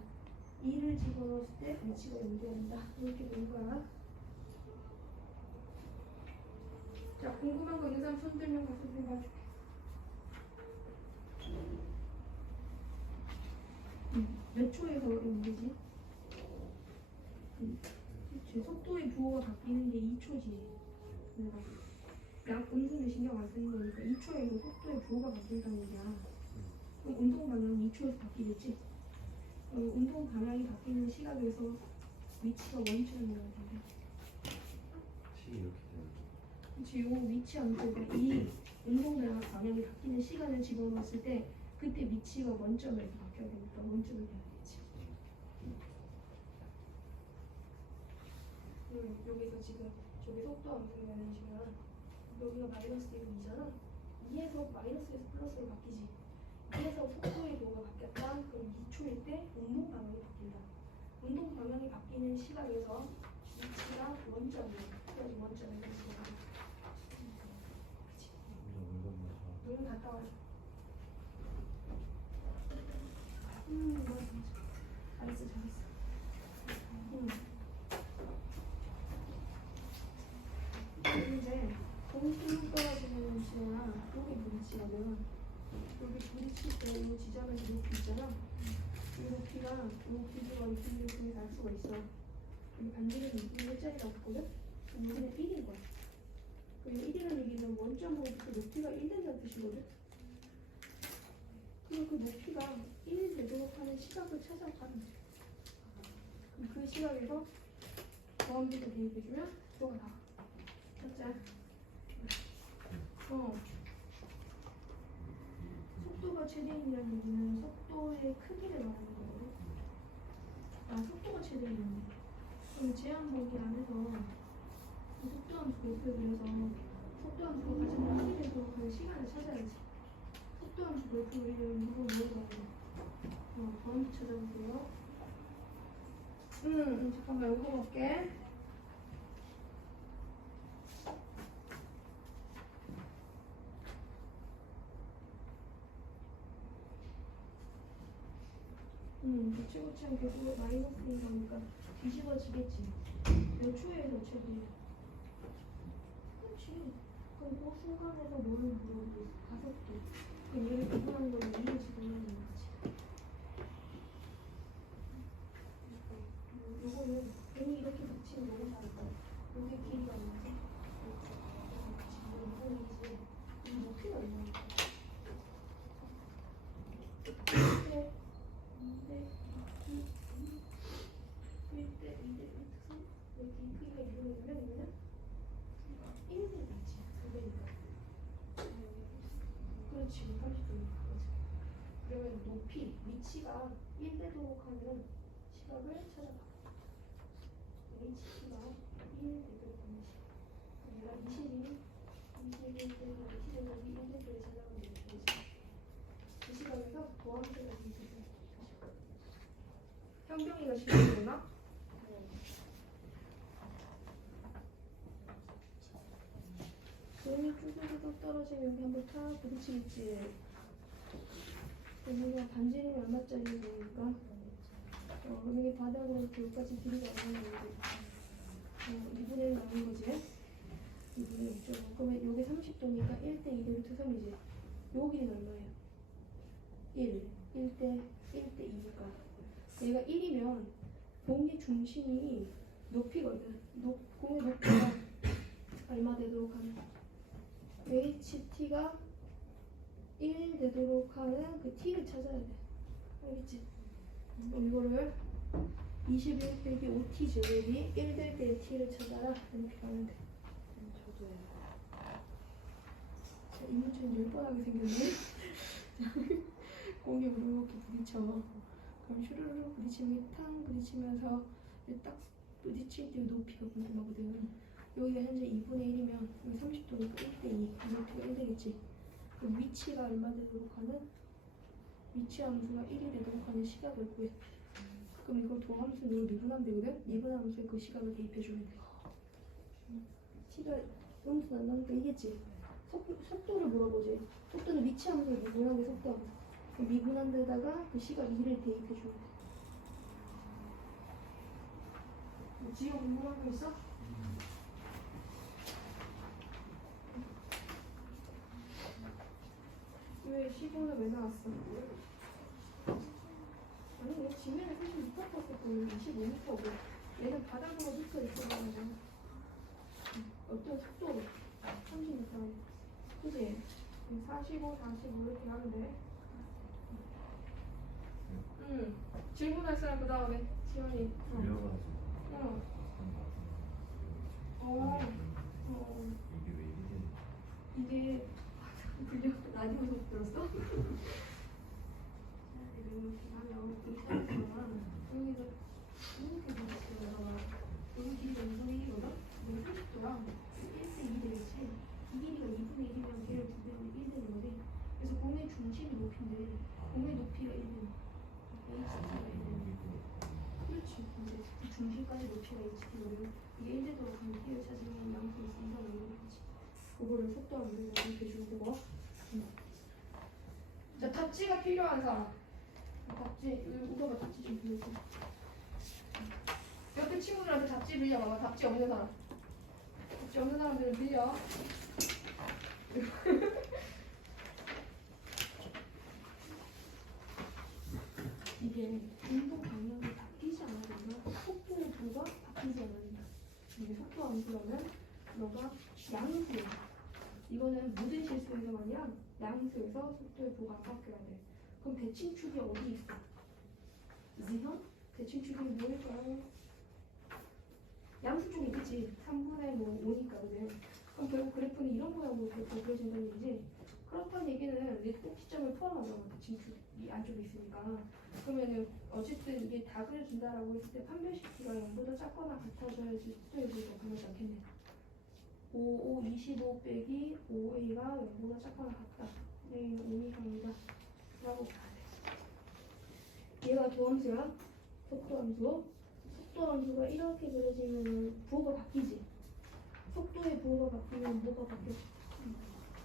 2를 집어넣었을 때 위치가 0 돼야 된다. 이렇게 되는 거야. 자, 궁금한 거 있는 사람 손 들면 가서 좀 봐줄게. 몇 초에서 움직이지? 제 속도의 부호가 바뀌는 게 2초지. 내가 운동에 신경 안 쓰는 거니까 2초에서 속도의 부호가 바뀐다는 얘기야. 그럼 운동 방향은 2초에서 바뀌겠지? 운동 방향이 바뀌는 시각에서 위치가 원점이라고 하는데 위치 이렇게 되는 거. 그치, 요 위치 함수가 이 운동량 방향이 바뀌는 시간을 집어넣었을 때 그때 위치가 원점으로 이렇게 바뀌어야 되니까 원점을 해야겠지. 여기서 지금 저기 속도 함수면은 지금 여기가 마이너스 2잖아. 2에서 마이너스에서 플러스로 바뀌지. 2에서 속도의 도가 바뀌었다. 그럼 2초일 때 운동 방향이 바뀐다. 운동 방향이 바뀌는 시각에서 위치가 원점이에요. 그래서 원점을 해주세요. 점점 물건 마셔. 눈 갔다 와줘. 맞아. 잘했어, 잘했어. 이제 공중 떨어지는 위치나 여기 부딪히려면 여기 부딪힐 때 이 지점에서 높이 있잖아. 이 높이가 이 길이와 이 길이를 통해서 알 수가 있어. 여기 반지름 1짜리라고 했거든? 그럼 여기는 1인 거야. 그리고 1이라는 얘기는 원점으로부터 높이가 1 된다는 뜻이거든? 그리고 그 높이가 1 되도록 하는 시각을 찾아가면 돼. 그럼 그 시각에서 더함수를 대입해주면 그거가 나와. 찾자. 속도가 최대인이라는 얘기는 속도의 크기를 말하는 거거든. 속도가 최대인이네. 그럼 제한범위 안에서 이 속도 함수 옆에 그려서 속도 함수가 가장 크게 되도록 하는 시간을 찾아야지. 속도 함수 옆에 그리려면 이거 뭐가 돼요? 더함수 찾아보세요. 잠깐만 이거 볼게. 고치고치한 계속 마이너스인 거니까 뒤집어지겠지. 몇 초에서 최대? 그렇지. 그럼 그 순간에서 뭐를 물어보고 가속도. 그럼 얘를 구분한 거는 이를 집어넣는 거지. 요거는 괜히 이렇게 붙이면 너무 다르다. 여기 길이가 얼마지? 지금 이거이지. 이 높이가 얼마야? 그러면 높이, 위치가 1 되도록 하는 시각을 찾아봐. 위치가 1 되도록 하는 시각. 내가 21, 21 때문에 21을 1 되도록 찾아가면 되지. 그 시각에서 도함수가 있는 현경이가 시각이구나? 돈이 쭈쭈쭈 떨어지면 여기 한번 탁 부딪히겠지. 그러면 반지름이 얼마짜리 되니까 그럼 이게 바닥으로부터 여기까지 길이가 얼마나 되는데 2분의 1 나오는 거지? 2분의 1죠. 그러면 여기 30도니까 1대 2 루트 3이지. 요 길이는 얼마예요? 1대 2니까 얘가 1이면 공의 중심이 높이거든. 공의 높이가 얼마 되도록 하는 HT가 1 되도록 하는 그 t를 찾아야 돼. 알겠지? 그럼 이거를 21 빼기 5t 제곱이 1 될 때의 t를 찾아라. 이렇게 가면 돼. 저도요. 자, 이 문제는 10번 하게 생겼네. 공이 이렇게 부딪혀. 그럼 슈르르 부딪히면 탕 부딪히면서 딱 부딪힐 때 높이가 궁금하거든. 여기가 현재 2분의 1이면 여기 30도니까 1대 2. 높이가 1 되겠지. 그럼 위치가 얼마 되도록 하는? 위치 함수가 1이 되도록 하는 시각을 구해. 그럼 이걸 도함수로 미분하면 되거든? 미분한 함수에 그 시각을 대입해주면 돼. 시각 음수 안 나니까 이겠지? 속도를 물어보지. 속도는 위치 함수를 미분한 게 속도 함수. 그럼 미분한 데다가 그 시각 2를 대입해주면 돼. 지금 궁금한 거 있어? 왜 15는 왜 나왔어? 아니 얘 지면에 36m 썼고 25m고 얘는 바닥으로 붙어 있어가지고 어떤 속도로 30m 그지? 45, 45 이렇게 하면 돼. 질문할 사람 그 다음에 지원이. 들려가지고. 어. 이게 왜 이래? 이게 들려? 라디오에서 들었어? 자, 이렇게 하면 등산에서만 여기서 이렇게 들었어요. 여기 길이가 2분의 1이거든? 여기 30도랑 1대 2 되겠지? 이 길이가 2분의 1이면 걔를 9배하면 1 되는 거지. 그래서 공의 중심이 높인데 공의 높이가 1 되는 거야. HT가 1 되는 거야. 그렇지. 근데 그 중심까지 높이가 HT거든. 이게 1 되도록 하면 T를 찾으면 양수 이상을 이루어지지. 그거를 속도하면 이렇게 해주는 거고. 자, 답지가 필요한 사람. 답지, 우리가 답지 좀 빌려줘. 옆에 친구들한테 답지 빌려봐봐. 답지 없는 사람. 답지 없는 사람들은 빌려. 이게 운동 방향이 바뀌지 않아야 된다. 속도의 부가 바뀌지 않아야 된다. 이게 속도 함수라면 너가 양수야. 이거는 모든 실수에서 아니라 양수에서 속도의 부가 안 바뀌어야 돼. 그럼 대칭축이 어디 있어? 지금 대칭축이 뭐일까요? 양수 쪽에 있겠지. 3분의 뭐 5니까 그래. 그럼 결국 그래프는 이런 모양으로 그려진다는 얘기지. 그렇다는 얘기는 내 꼭지점을 포함하잖아. 대칭축이 안쪽에 있으니까. 그러면은 어쨌든 이게 다 그려준다라고 했을 때 판별식기가 0보다 작거나 같아져야지 속도의 부가 변하지 않겠네. 5, 25 빼기 5a가 0보다 작거나 같다. A는 5 이상이다. 라고 봐야 돼. 얘가 도함수야. 속도함수. 속도함수가 이렇게 그려지면 부호가 바뀌지. 속도의 부호가 바뀌면 뭐가 바뀌어?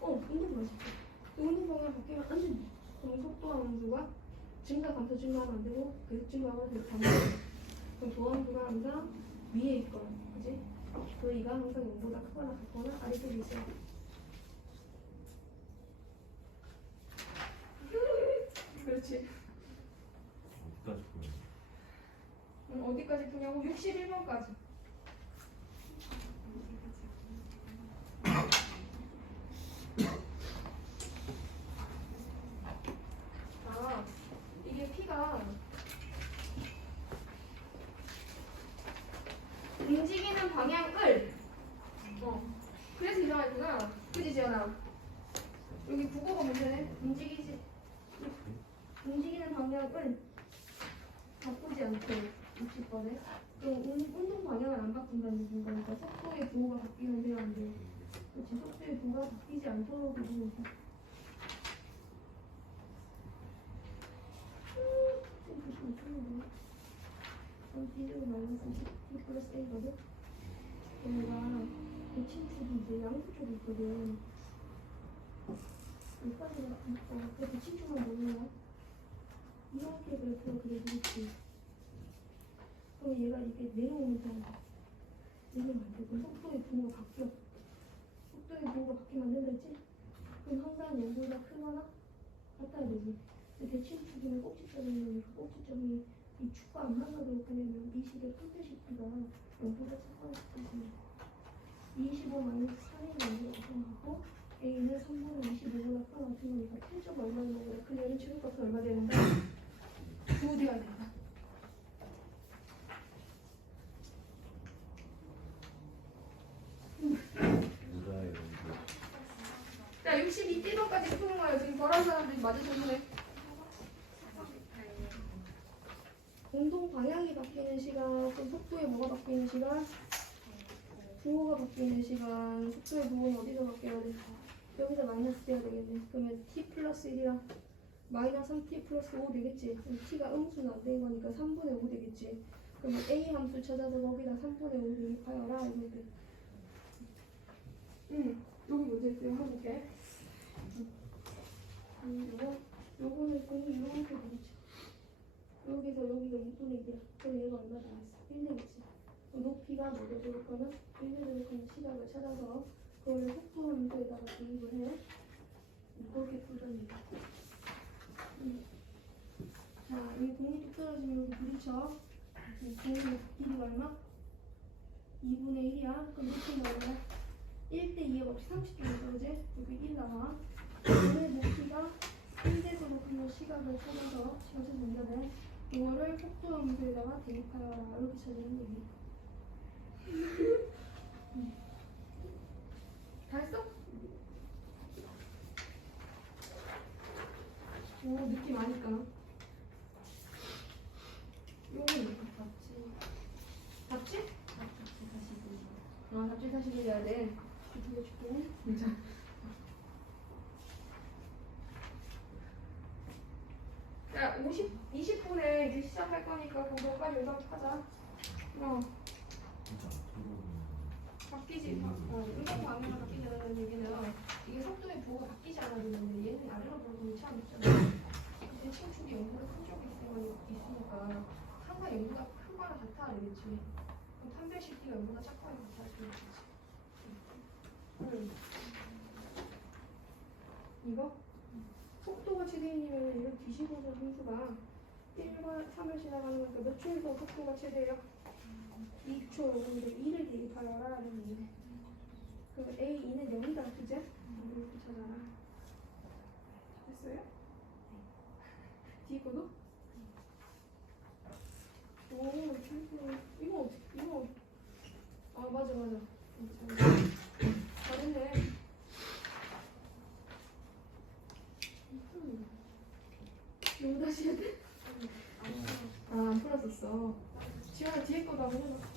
운동 방향. 운동 방향 바뀌면 안 된다. 그럼 속도함수가 증가, 감소, 증가하면 안 되고 계속 증가하면 계속 감소해. 그럼 도함수가 항상 위에 있을 거야. 그지? V가 항상 0보다 크거나 같거나 아래쪽에 있어야 돼. 그렇지. 어디까지 보여? 어디까지 푸냐고? 61번까지. 아, 이게 P가 움직이는 방향을 그래서 이상하구나. 그지 지연아? 여기 국어가 문제네. 움직이는 방향을 바꾸지 않고 60번에 그럼 운동 방향을 안 바꾼다는 거니까 속도의 부호가 바뀌면 돼요, 안 돼요? 그렇지. 속도의 부호가 바뀌지 않도록 해주는 거. T제곱 마이너스 10T 플러스 A거든? 얘가 대칭축이 이제 양수 쪽에 있거든. 여기까지가 그 대칭축만 모르면 이렇게 그래프가 그려지겠지. 그럼 얘가 이게 내려오면 돼. 내려오면 안 돼. 그럼 속도의 부호가 바뀌어. 속도의 부호가 바뀌면 안 된다 했지? 그럼 항상 0보다 크거나 같아야 되지. 근데 대칭축이면 꼭지점이면 그 꼭지점이 이 축과 안 만나도록 하려면 이 식의 판별식기가 0보다 작거나 같아지면 25 마이너스 3이 만들어서 생각하고 A는 3분의 25보다 크거나 같은 거니까 필조가 얼마 되는 거야? 그 얘는 최고값은 얼마 되는데? 9 돼야 된다. 뭐다 이런 거. 자, 62T번까지 푸는 거예요. 지금 벌한 사람들이 맞으셨네. 운동 방향이 바뀌는 시간, 그럼 속도의 뭐가 바뀌는 시간? 부호가 바뀌는 시간, 속도의 부호는 어디서 바뀌어야 돼? 여기서 마이너스 돼야 되겠네. 그러면 t 플러스 1이랑 마이너스 3t 플러스 5 되겠지? 그럼 t가 음수는 안 된 거니까 3분의 5 되겠지? 그러면 a 함수 찾아서 거기다 3분의 5 대입하여라 이건데. 여기 문제 있어요. 해볼게. 요거는 공이 이렇게 되겠지. 여기서 여기가 2분의 1이야. 그럼 얘가 얼마 나왔어? 1 되겠지. 높이가 뭐가 될 거는 1이 될 거는 시각을 찾아서 그걸 속도 함수에다가 대입을 해. 이렇게 풀자는 얘기야. 자, 이 공이 뚝 떨어지면 여기 부딪혀. 이 공의 길이가 얼마? 2분의 1이야. 그럼 높이가 얼마야? 1대 2의 값이 30도니까 그지? 여기 1 나와. 공의 높이가 1대도로 하면 시각을 찾아서 시각을 문제돼. 이거를 속도 함수에다가 대입하여라. 이렇게 찾으면 되니. 다 했어? 오 느낌 아니까. 요거는 답지? 답지 다시 해야 돼. 보여줄게. 진짜. 야, 20분에 이제 시작할 거니까 그거까지 응답하자. 진짜 앞으로는 바뀌지. 응답 방향이 바뀌는 얘기는 이게 속도의 부호가 바뀌지 않았는데 얘는 아래로 부르면 참 있잖아. 근데 층축이 0보다 큰 쪽이 있으니까 항상 0보다 크거나 같아 알겠지? 그럼 판별식기가 0보다 작거나 같아 알겠지? 이거? 속도가 최대이면 이걸 뒤집어서 함수가 1과 3을 지나가는 거니까 몇 초에서 속도가 최대예요? 2초. 근데 2를 대입하여라 라는 얘기네. 그럼 A2는 0이다. 그제? 이렇게 찾아라. 됐어요? 뒤에 거도? 오, 이거 어떻게, 이거. 아, 맞아. 잘했네. 이거 다시 해야 돼? 안 풀었었어. 지원아 뒤에 거도 한번 해봐.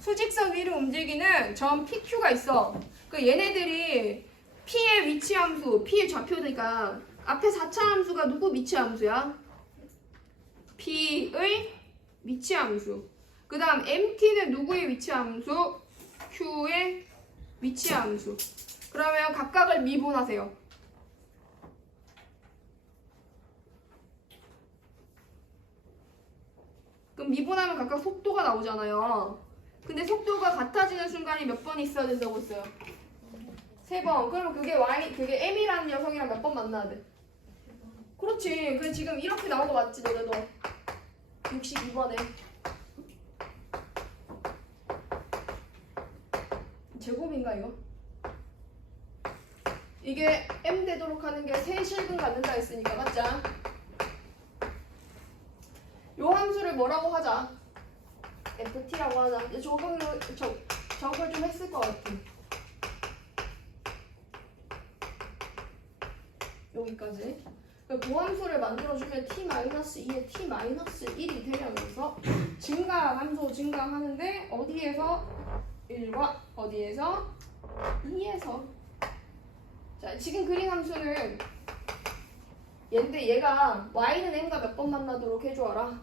수직선 위를 움직이는 점 PQ가 있어. 그 얘네들이 P의 위치 함수, P의 좌표니까 앞에 4차 함수가 누구 위치 함수야? P의 위치 함수. 그 다음 MT는 누구의 위치 함수? Q의 위치 함수. 그러면 각각을 미분하세요. 그럼 미분하면 각각 속도가 나오잖아요. 근데 속도가 같아지는 순간이 몇 번 있어야 된다고 했어요? 3번. 그러면 그게 M이라는 녀석이랑 몇 번 만나야 돼? 그렇지. 그 지금 이렇게 나온 거 맞지, 너네도? 62번에. 제곱인가 이거? 이게 M 되도록 하는 게 3실근 갖는다 했으니까 맞죠? 요 함수를 뭐라고 하자? FT라고 하자. 적을 좀 했을 것 같아. 여기까지. 그 함수를 만들어주면 t-2에 t-1이 되면서 증가하는데 어디에서 1과 어디에서 2에서. 자, 지금 그린 함수는 얘인데 얘가 y는 n과 몇 번 만나도록 해줘라.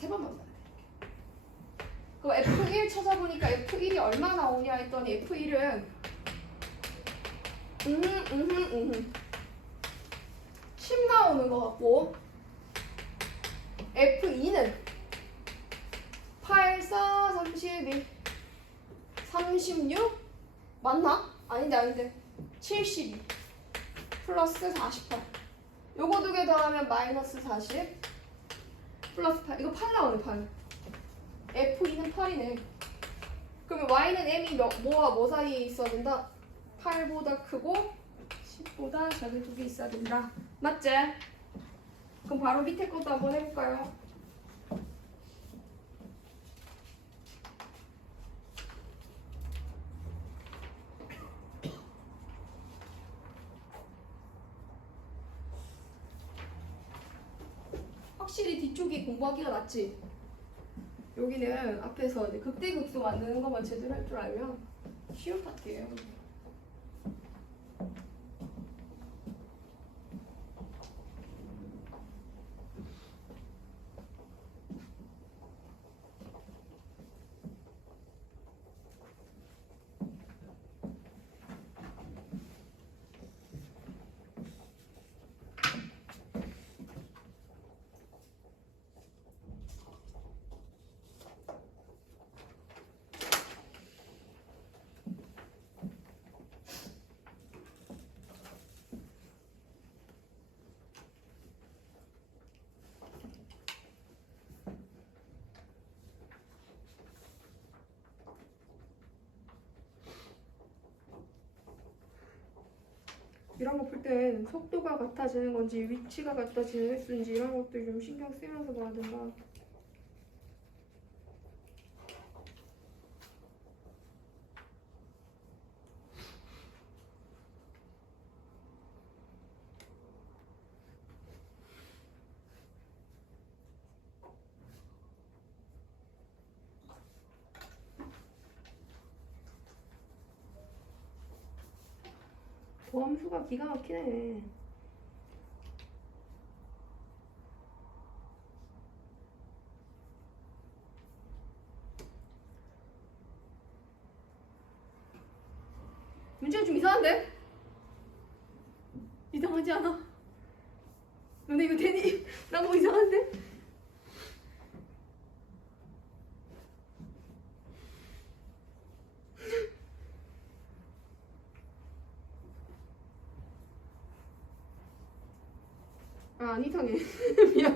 3번 만나야 돼. 그 F1 찾아보니까 F1이 얼마 나오냐 했더니 F1은 10 나오는 것 같고 F2는 8, 4, 31, 36 맞나? 아닌데 72 플러스 48 요거 두 개 더하면 마이너스 40 플러스 8 이거 8 나오네 8 F2는 8이네. 그러면 Y는 M이 뭐와 뭐 사이에 있어야 된다? 8보다 크고 10보다 작은 두 개 있어야 된다. 맞지? 그럼 바로 밑에 것도 한번 해볼까요? 확실히 뒤쪽이 공부하기가 낫지? 여기는 앞에서 이제 극대극소 만드는 것만 제대로 할 줄 알면 쉬운 파트예요. 이런 거 풀 땐 속도가 같아지는 건지 위치가 같아지는 횟수인지 이런 것들 좀 신경 쓰면서 봐야 된다. 보함수가 기가 막히네. 문제가 좀 이상한데? 이상하지 않아? 너네 이거 되니? 난 뭐 이상한데? 아, 안 이상해. 미안.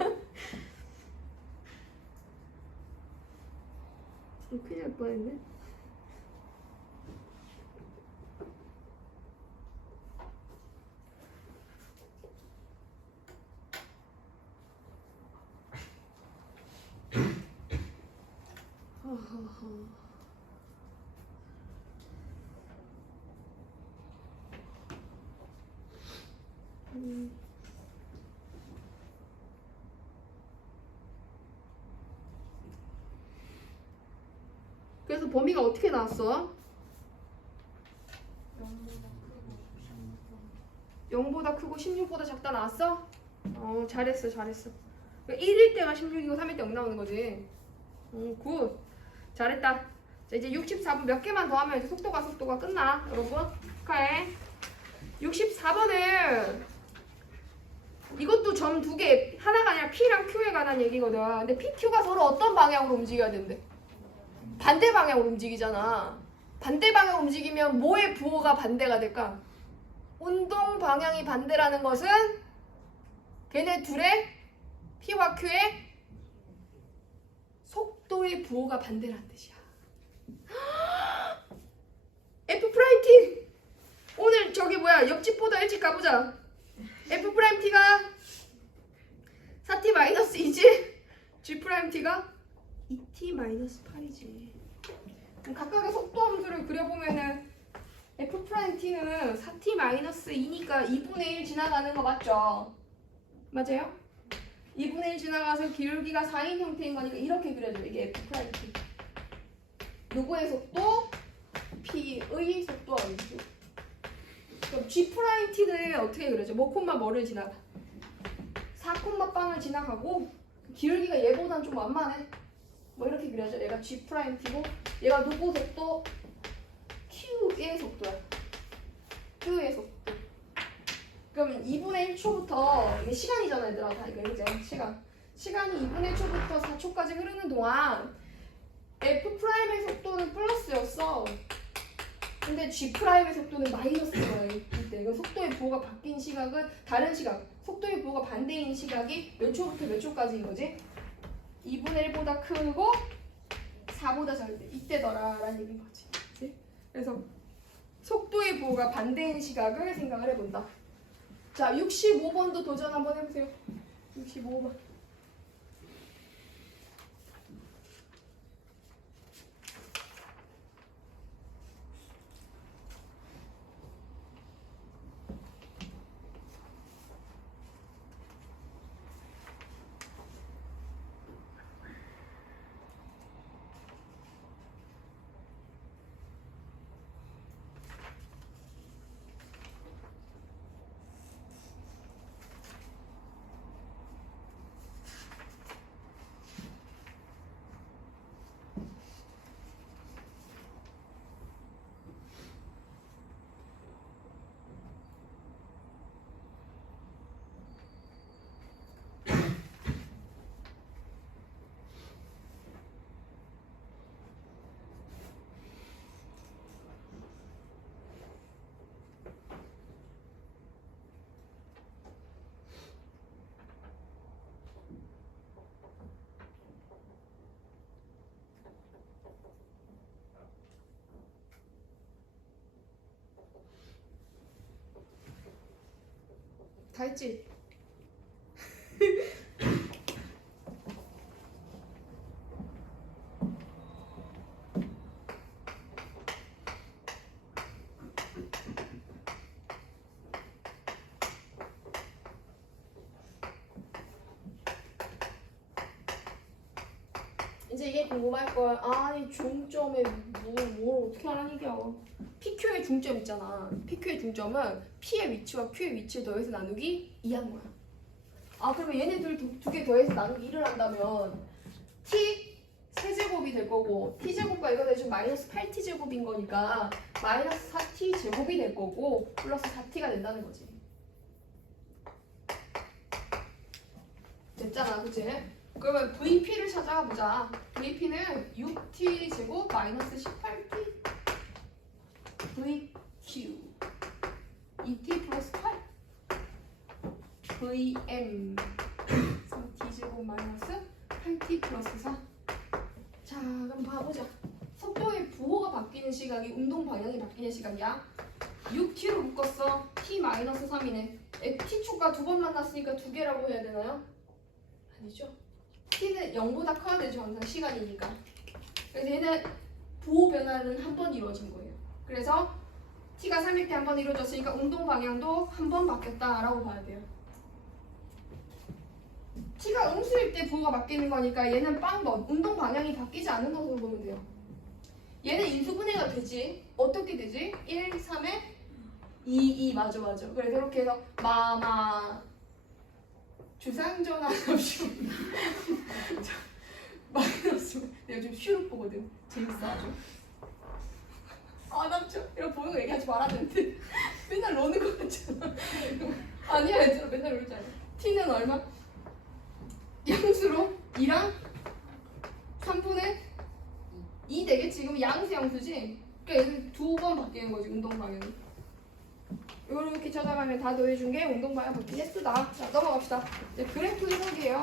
큰일 날 뻔했네. 그래서 범위가 어떻게 나왔어? 0보다 크고 16보다 작다 나왔어? 잘했어 잘했어. 1일 때가 16이고 3일 때 0 나오는 거지. 굿. 잘했다. 자, 이제 64번 몇 개만 더 하면 이제 속도가 끝나. 여러분 축하해. 64번은 이것도 점 두 개, 하나가 아니라 P랑 Q에 관한 얘기거든. 근데 P, Q가 서로 어떤 방향으로 움직여야 된대? 반대 방향으로 움직이잖아. 반대 방향으로 움직이면 뭐의 부호가 반대가 될까? 운동 방향이 반대라는 것은 걔네 둘의 P와 Q의 속도의 부호가 반대라는 뜻이야. F 프라임 T 오늘 저기 뭐야 옆집보다 일찍 가보자. F 프라임 T가 4T 마이너스 2지 G 프라임 T가 2T 마이너스 8이지. 각각의 속도 함수를 그려보면은 F 프라임 T는 4T 마이너스 2니까 2분의 1 지나가는 거 맞죠? 맞아요? 2분의 1 지나가서 기울기가 4인 형태인 거니까 이렇게 그려줘. 이게 F 프라임 T. 누구의 속도? P의 속도가 아니지. 그럼 G 프라임 T는 어떻게 그려져? 뭐 콤마 뭐를 지나가? 4 콤마 빵을 지나가고 기울기가 얘보다는 좀 완만해. 뭐 이렇게 그려져. 얘가 G 프라임 T고 얘가 누구 속도? Q의 속도야. Q의 속도. 그럼 2분의 1초부터 이게 시간이잖아 얘들아. 다 이거 이제 시간이 2분의 1초부터 4초까지 흐르는 동안 F 프라임의 속도는 플러스였어. 근데 G 프라임의 속도는 마이너스인 거야. 이때 이거 속도의 부호가 바뀐 시각은 다른 시각. 속도의 부호가 반대인 시각이 몇 초부터 몇 초까지인 거지? 2분의 1보다 크고 4보다 작을 때 이때더라라는 얘기인 거지. 그치? 그래서 속도의 부호가 반대인 시각을 생각을 해본다. 자, 65번도 도전 한번 해보세요. 65번. 다 했지? 이제 이게 궁금할 거야. 아니 중점에 뭘 어떻게 하라는 얘기야. PQ의 중점 있잖아. PQ의 중점은 P의 위치와 Q의 위치를 더해서 나누기 2하는 거야. 아 그러면 얘네들 두 개 더해서 나누기 1을 한다면 T 세제곱이 될 거고 T제곱과 이거 대신 마이너스 8T제곱인 거니까 마이너스 4T제곱이 될 거고 플러스 4T가 된다는 거지. 됐잖아 그치? 그러면 VP를 찾아가 보자. VP는 6T제곱 마이너스 18T VQ 2T 플러스 8 VM 3T제곱 마이너스 8T 플러스 4. 자 그럼 봐보자. 속도의 부호가 바뀌는 시각이 운동 방향이 바뀌는 시각이야. 6T로 묶었어. T 마이너스 3이네. T축과 두 번 만났으니까 두 개라고 해야 되나요? 아니죠. T는 0보다 커야 되죠. 항상 시간이니까. 그래서 얘는 부호 변화는 한 번 이루어진 거예요. 그래서 T가 3일 때 한 번 이루어졌으니까 운동 방향도 한 번 바뀌었다라고 봐야 돼요. T가 음수일 때 부호가 바뀌는 거니까 얘는 빵번, 운동 방향이 바뀌지 않는 것으로 보면 돼요. 얘는 인수분해가 되지. 어떻게 되지? 1, 3에 2, 2 맞아. 그래서 이렇게 해서 마마 주상전환 합시오. 마이너스 내가 좀 슈룹 보거든. 재밌어 아주. 아 남죠. 이런 보는 거 얘기하지 말았는데 맨날 노는 거 같잖아. 아니야 얘들아 맨날 놀잖아. T는 얼마? 양수로 2랑 3분의 2 되겠지. 지금 양수 양수지. 그러니까 얘는 두 번 바뀌는 거지 운동 방향이. 이렇게 찾아가면 다 더해준 게 운동 방향 바뀐 횟수다. 자 넘어갑시다. 이제 그래프 해석이에요.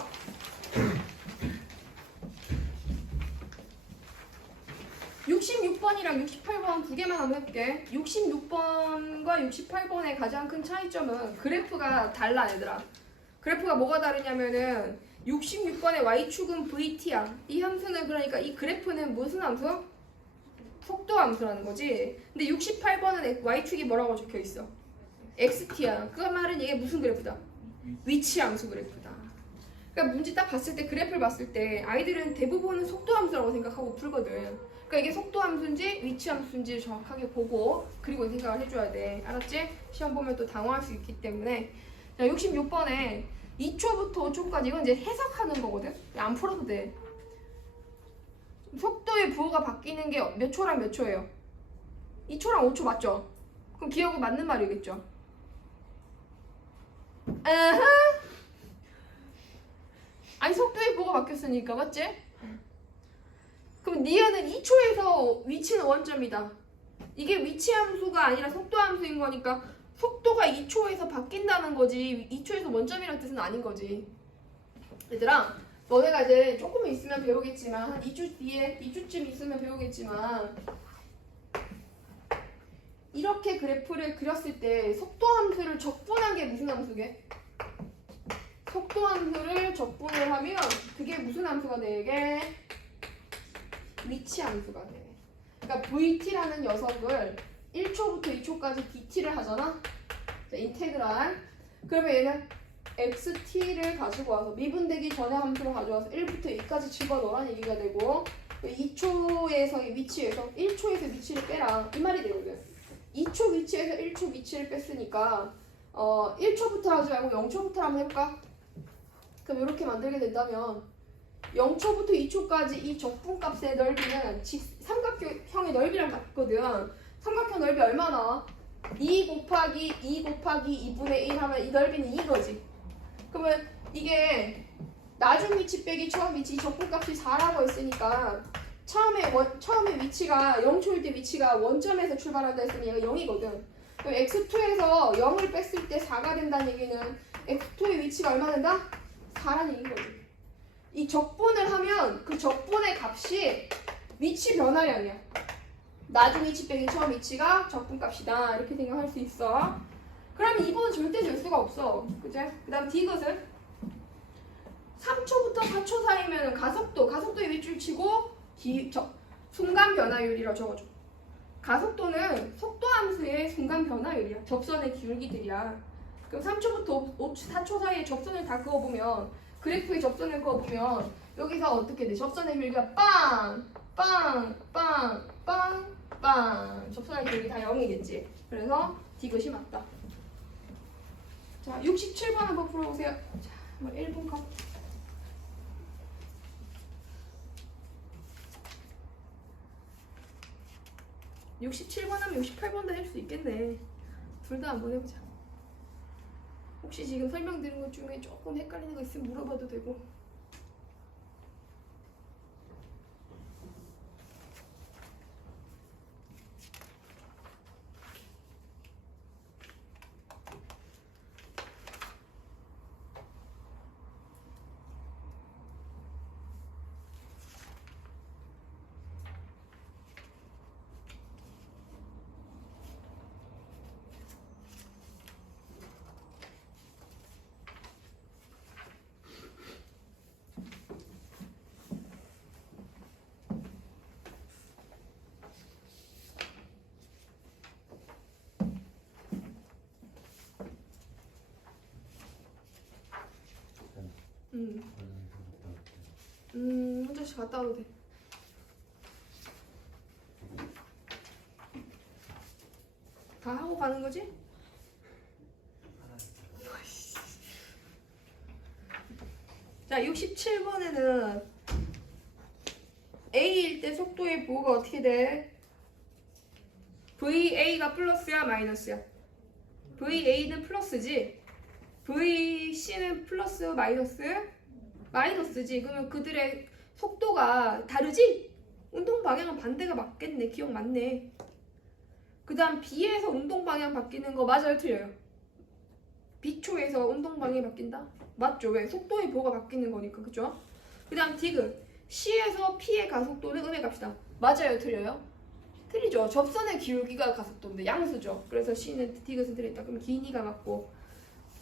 66번이랑 68번 두 개만 한번 해볼게. 66번과 68번의 가장 큰 차이점은 그래프가 달라 얘들아. 그래프가 뭐가 다르냐면은 66번의 y축은 vt야. 이 함수는 그러니까 이 그래프는 무슨 함수? 속도 함수라는 거지. 근데 68번은 y축이 뭐라고 적혀 있어? xt야. 그 말은 이게 무슨 그래프다? 위치 함수 그래프다. 그러니까 문제 딱 봤을 때 그래프를 봤을 때 아이들은 대부분은 속도 함수라고 생각하고 풀거든. 그러니까 이게 속도 함수인지 위치 함수인지 정확하게 보고 그리고 생각을 해줘야 돼. 알았지? 시험 보면 또 당황할 수 있기 때문에. 자 66번에 2초부터 5초까지 이건 이제 해석하는 거거든. 안 풀어도 돼. 속도의 부호가 바뀌는 게 몇 초랑 몇 초예요? 2초랑 5초 맞죠? 그럼 기억이 맞는 말이겠죠? 아하. 아니 속도의 부호가 바뀌었으니까 맞지? 그럼 니은은 2초에서 위치는 원점이다. 이게 위치 함수가 아니라 속도 함수인 거니까 속도가 2초에서 바뀐다는 거지 2초에서 원점이라는 뜻은 아닌 거지. 얘들아 너네가 이제 조금 있으면 배우겠지만 한 2주 뒤에 2주쯤 있으면 배우겠지만 이렇게 그래프를 그렸을 때 속도 함수를 적분한 게 무슨 함수게? 속도 함수를 적분을 하면 그게 무슨 함수가 되게? 위치 함수가 돼. 그러니까 VT라는 녀석을 1초부터 2초까지 DT를 하잖아. 자, 인테그랄. 그러면 얘는 XT를 가지고 와서 미분되기 전에 함수로 가져와서 1부터 2까지 집어넣으라는 얘기가 되고 2초에서의 위치에서 1초에서 위치를 빼라 이 말이 되거든. 2초 위치에서 1초 위치를 뺐으니까 1초부터 하지 말고 0초부터 한번 해볼까? 그럼 이렇게 만들게 된다면 0초부터 2초까지 이 적분값의 넓이는 삼각형의 넓이랑 같거든. 삼각형 넓이 얼마나? 2 곱하기 2분의 1 하면 이 넓이는 이거지. 그러면 이게 나중 위치 빼기 처음 위치 이 적분값이 4라고 했으니까 처음에 위치가 0초일 때 위치가 원점에서 출발한다 했으면 얘가 0이거든. 그럼 x2에서 0을 뺐을 때 4가 된다는 얘기는 x2의 위치가 얼마 된다? 4라는 얘기거든. 이 적분을 하면 그 적분의 값이 위치 변화량이야. 나중 위치 빼기 처음 위치가 적분값이다. 이렇게 생각할 수 있어. 그러면 2번은 절대 될 수가 없어. 그치? 그 다음 디귿은 3초부터 4초 사이면 가속도의 밑줄 치고 순간 변화율이라고 적어줘. 가속도는 속도 함수의 순간 변화율이야. 접선의 기울기들이야. 그럼 3초부터 4초 사이에 접선을 다 그어보면 그래프의 접선을 그어보면 여기서 어떻게 돼? 접선의 기울기가 빵! 빵! 빵! 빵! 빵! 접선의 기울기 다 0이겠지. 그래서 디귿이 맞다. 자, 67번 한번 풀어보세요. 자, 1분 컷. 67번 하면 68번도 할 수 있겠네. 둘 다 한번 해보자. 혹시 지금 설명드린 것 중에 조금 헷갈리는 거 있으면 물어봐도 되고. 혼자씩 갔다 와도 돼. 다 하고 가는 거지? 자, 67번에는 A일 때 속도의 부호가 어떻게 돼? VA가 플러스야 마이너스야? VA는 플러스지? VC는 플러스 마이너스? 마이너스지. 그러면 그들의 속도가 다르지? 운동 방향은 반대가 맞겠네. 기억 맞네. 그 다음 B에서 운동 방향 바뀌는 거 맞아요? 틀려요? B초에서 운동 방향이 바뀐다? 맞죠? 왜? 속도의 부호가 바뀌는 거니까. 그죠? 그 다음 디귿 C에서 P의 가속도는 음에 갑시다. 맞아요? 틀려요? 틀리죠? 접선의 기울기가 가속도인데 양수죠. 그래서 C는 디귿은 틀렸다. 그럼 기니가 맞고.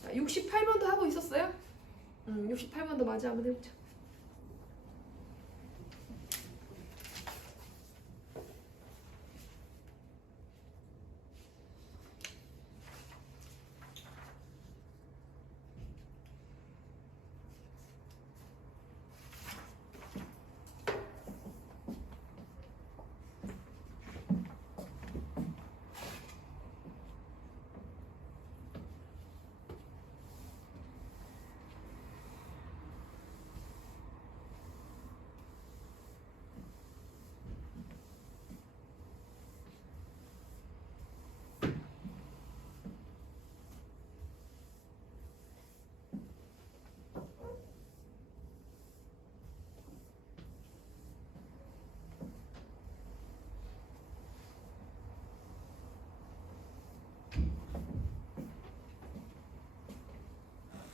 68번도 하고 있었어요? 68번도 맞아. 한번 해보자.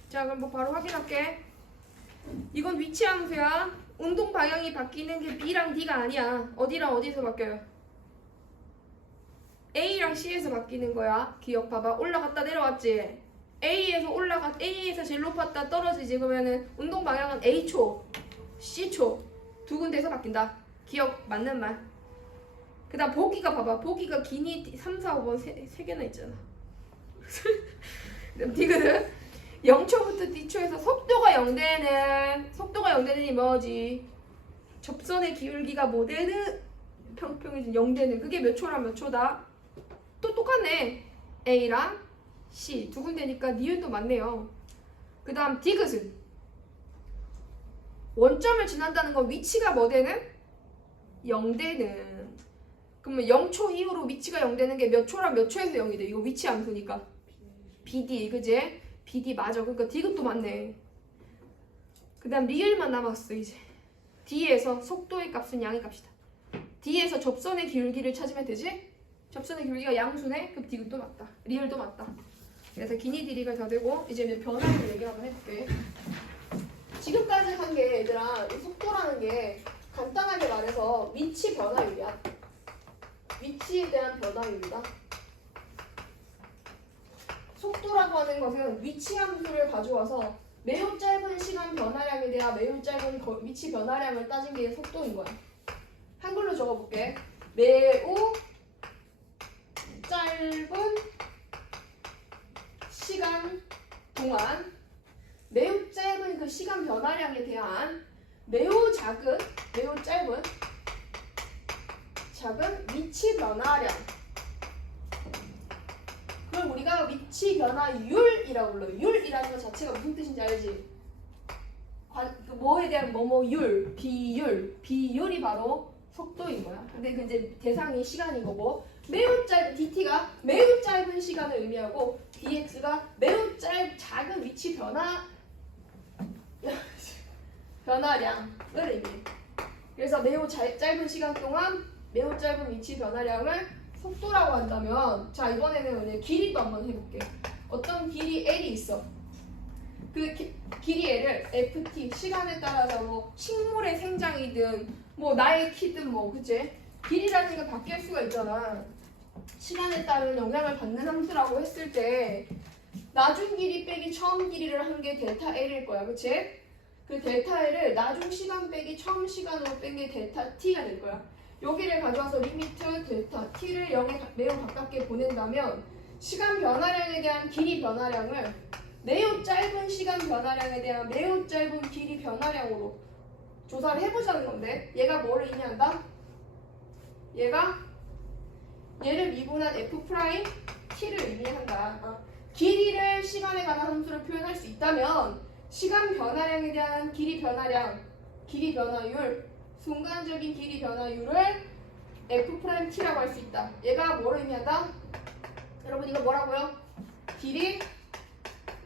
자, 그럼 뭐 바로 확인할게. 이건 위치 함수야. 운동 방향이 바뀌는 게 B랑 D가 아니야. 어디랑 어디서 바뀌어요? A랑 C에서 바뀌는 거야. 기억 봐봐. 올라갔다 내려왔지. A에서 제일 높았다 떨어지지. 그러면은 운동 방향은 A초, C초 두 군데에서 바뀐다. 기억 맞는 말. 그 다음 보기가 봐봐. 보기가 기니 3, 4, 5번 세 개나 있잖아. 그다음 D거든. 0초부터 D초에서 속도가 0되는 이 뭐지? 접선의 기울기가 뭐 되는? 평평해진 0되는 그게 몇 초랑 몇 초다? 또 똑같네. A랑 C 두 군데니까 니은도 맞네요. 그 다음 디귿은 원점을 지난다는 건 위치가 뭐 되는? 0되는. 그러면 0초 이후로 위치가 0되는 게 몇 초랑 몇 초에서 0이 돼? 이거 위치 함수니까 BD 그지? BD 맞아. 그러니까 디귿도 맞네. 그 다음 리을만 남았어 이제. D에서 속도의 값은 양의 값이다. D에서 접선의 기울기를 찾으면 되지? 접선의 기울기가 양수네? 그럼 디귿도 맞다. 리을도 맞다. 그래서 기니 디리가 다 되고 이제 변화를 얘기 한번 해볼게. 지금까지 한 게 얘들아 이 속도라는 게 간단하게 말해서 위치 변화율이야. 위치에 대한 변화율이다. 속도라고 하는 것은 위치 함수를 가져와서 매우 짧은 시간 변화량에 대한 매우 짧은 위치 변화량을 따진 게 속도인 거야. 한글로 적어볼게. 매우 짧은 시간 동안 매우 짧은 그 시간 변화량에 대한 매우 짧은 위치 변화량, 그걸 우리가 위치 변화율이라고 불러요. 율이라는 것 자체가 무슨 뜻인지 알지? 그 뭐에 대한 뭐뭐율, 비율이 바로 속도인 거야. 근데 그 이제 대상이 시간인 거고, dt가 매우 짧은 시간을 의미하고 dx가 매우 작은 위치 변화량을 의미해. 그래서 매우 짧은 시간 동안 매우 짧은 위치 변화량을 속도라고 한다면, 자 이번에는 길이도 한번 해볼게. 어떤 길이 L이 있어. 그 길이 L을 ft, 시간에 따라서 뭐 식물의 생장이든 뭐 나의 키든 뭐 그치? 길이라는 게 바뀔 수가 있잖아. 시간에 따른 영향을 받는 함수라고 했을 때 나중 길이 빼기 처음 길이를 한 게 델타 L일 거야. 그치? 그 델타 L을 나중 시간 빼기 처음 시간으로 뺀 게 델타 T가 될 거야. 여기를 가져와서 리미트 델타 T를 0에 매우 가깝게 보낸다면 시간 변화량에 대한 길이 변화량을 매우 짧은 시간 변화량에 대한 매우 짧은 길이 변화량으로 조사를 해보자는 건데, 얘가 뭐를 의미한다? 얘를 미분한 F'T를 의미한다. 길이를 시간에 관한 함수로 표현할 수 있다면 시간 변화량에 대한 길이 변화율, 순간적인 길이 변화율을 F'T라고 할 수 있다. 얘가 뭐를 의미한다? 여러분 이거 뭐라고요? 길이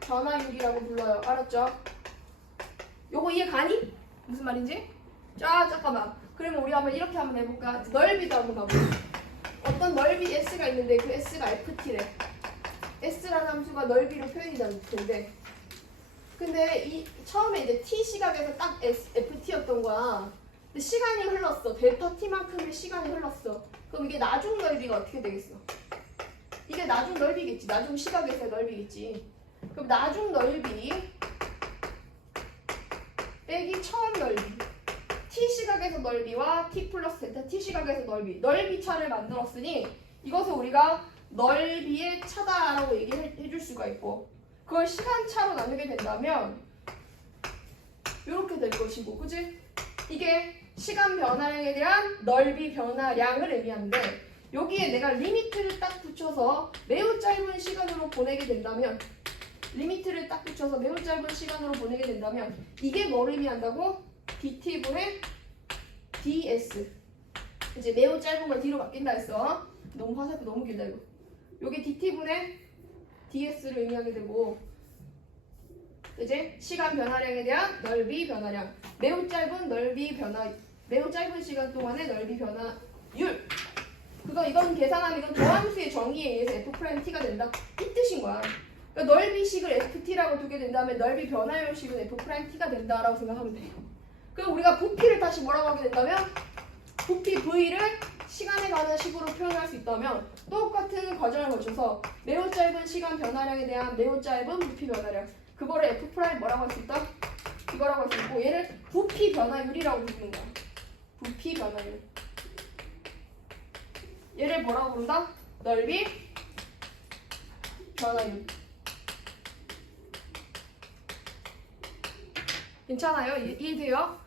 변화율이라고 불러요. 알았죠? 요거 이해 가니? 무슨 말인지? 자, 잠깐만. 그러면 우리 한번 이렇게 한번 해볼까? 넓이도 한번 가볼까? 어떤 넓이 S가 있는데 그 S가 FT래. S라는 함수가 넓이로 표현이 될 텐데, 근데 처음에 이제 T 시각에서 딱 FT였던 거야. 근데 시간이 흘렀어. 델타 T만큼의 시간이 흘렀어. 그럼 이게 나중 넓이가 어떻게 되겠어? 이게 나중 넓이겠지. 나중 시각에서의 넓이겠지. 그럼 나중 넓이 빼기 처음 넓이, T 시각에서 넓이와 T 플러스 델타 T 시각에서 넓이 차를 만들었으니 이것을 우리가 넓이의 차다라고 얘기해 줄 수가 있고, 그걸 시간차로 나누게 된다면 이렇게 될 것이고, 그치? 이게 시간 변화량에 대한 넓이 변화량을 의미하는데, 여기에 내가 리미트를 딱 붙여서 매우 짧은 시간으로 보내게 된다면 이게 뭘 의미한다고? dt분의 ds. 이제 매우 짧은 걸 뒤로 바뀐다 했어. 너무 화살표 너무 길다 이거. 요게 dt분의 ds를 의미하게 되고, 이제 시간 변화량에 대한 넓이 변화량, 매우 짧은 시간 동안의 넓이 변화율. 이건 계산하면 이건 도함수의 정의에 의해서 F'T가 된다. 이 뜻인 거야. 그러니까 넓이식을 FT라고 두게 된다면 넓이 변화율식은 F'T가 된다라고 생각하면 돼요. 그럼 우리가 부피를 다시 뭐라고 하게 된다면, 부피 V를 시간에 관한 식으로 표현할 수 있다면 똑같은 과정을 거쳐서 매우 짧은 시간 변화량에 대한 매우 짧은 부피 변화량, 그거를 F' 뭐라고 할 수 있다? 이거라고 할 수 있고, 얘를 부피 변화율이라고 부르는 거야. 부피 변화율. 얘를 뭐라고 부른다? 넓이 변화율. 괜찮아요? 이해돼요?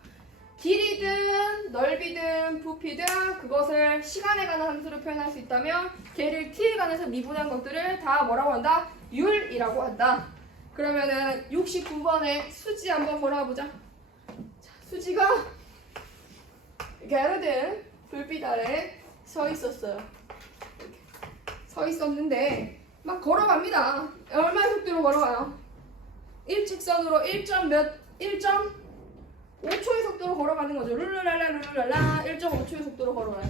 길이든 넓이든 부피든 그것을 시간에 관한 함수로 표현할 수 있다면 걔를 t에 관해서 미분한 것들을 다 뭐라고 한다? 율이라고 한다. 그러면은 69번에 수지 한번 걸어보자. 자, 수지가 게르든 불빛 아래 서 있었어요. 이렇게 서 있었는데 막 걸어갑니다. 얼마의 속도로 걸어가요? 일직선으로 1.5초의 속도로 걸어가는 거죠. 룰루랄라 1.5초의 속도로 걸어가요.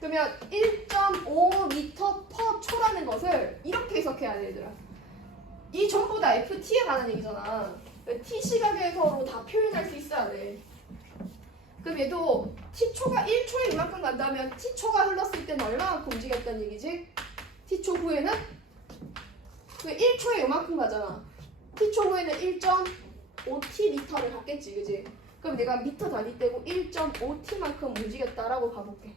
그러면 1.5m/초라는 것을 이렇게 해석해야 돼, 얘들아. 이 전부 다 FT에 관한 얘기잖아. T 시각에서로 다 표현할 수 있어야 돼. 그럼 얘도 T초가 1초에 이만큼 간다면 T초가 흘렀을 때는 얼마만큼 움직였다는 얘기지? T초 후에는 그 1초에 요만큼 가잖아. t초 후에는 1.5t 미터를 갖겠지, 그지? 그럼 내가 미터 단위 떼고 1.5t만큼 움직였다라고 가볼게.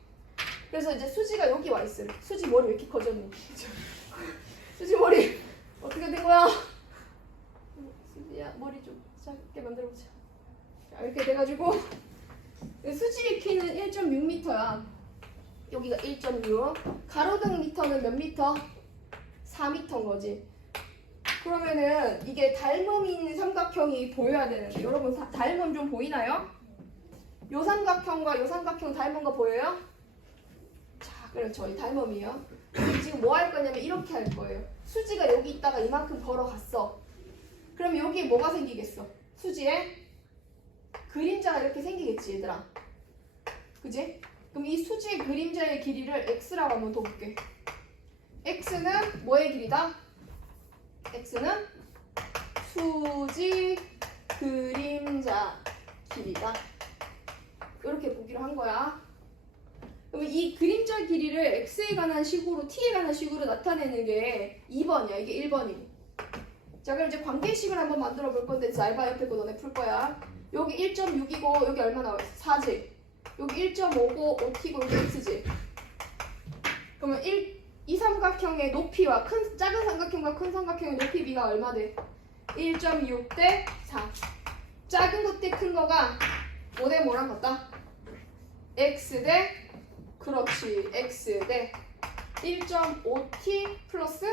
그래서 이제 수지가 여기 와 있어요. 수지 머리 왜 이렇게 커졌니? 수지 머리 어떻게 된 거야? 수지야 머리 좀 작게 만들어보자. 자, 이렇게 돼가지고 수지의 키는 1.6m야. 여기가 1.6. 가로등 미터는 몇 미터? 4m인 거지. 그러면은 이게 닮음이 있는 삼각형이 보여야 되는데 여러분 닮음 좀 보이나요? 요 삼각형과 요 삼각형 닮은 거 보여요? 자, 그렇죠. 이 닮음이요. 우리 지금 뭐 할 거냐면 이렇게 할 거예요. 수지가 여기 있다가 이만큼 걸어갔어. 그럼 여기에 뭐가 생기겠어? 수지에 그림자가 이렇게 생기겠지, 얘들아. 그지? 그럼 이 수지의 그림자의 길이를 x라고 한번 둬볼게. x는 뭐의 길이다? x는 수지 그림자 길이다. 이렇게 보기로 한 거야. 그러면 이 그림자 길이를 x에 관한 식으로 t에 관한 식으로 나타내는 게 2번이야. 이게 1번이니. 자, 그럼 이제 관계식을 한번 만들어 볼 건데 알바 옆에 거 너네 풀 거야. 여기 1.6이고 여기 얼마 나와 있어? 4지. 여기 1.5고 5t고 여기 x지. 그러면 이 삼각형의 높이와 작은 삼각형과 큰 삼각형의 높이 비가 얼마 돼? 1.6 대 4. 작은 것 대 큰 거가 5대 뭐랑 같다? x 대 그렇지 x 대 1.5t 플러스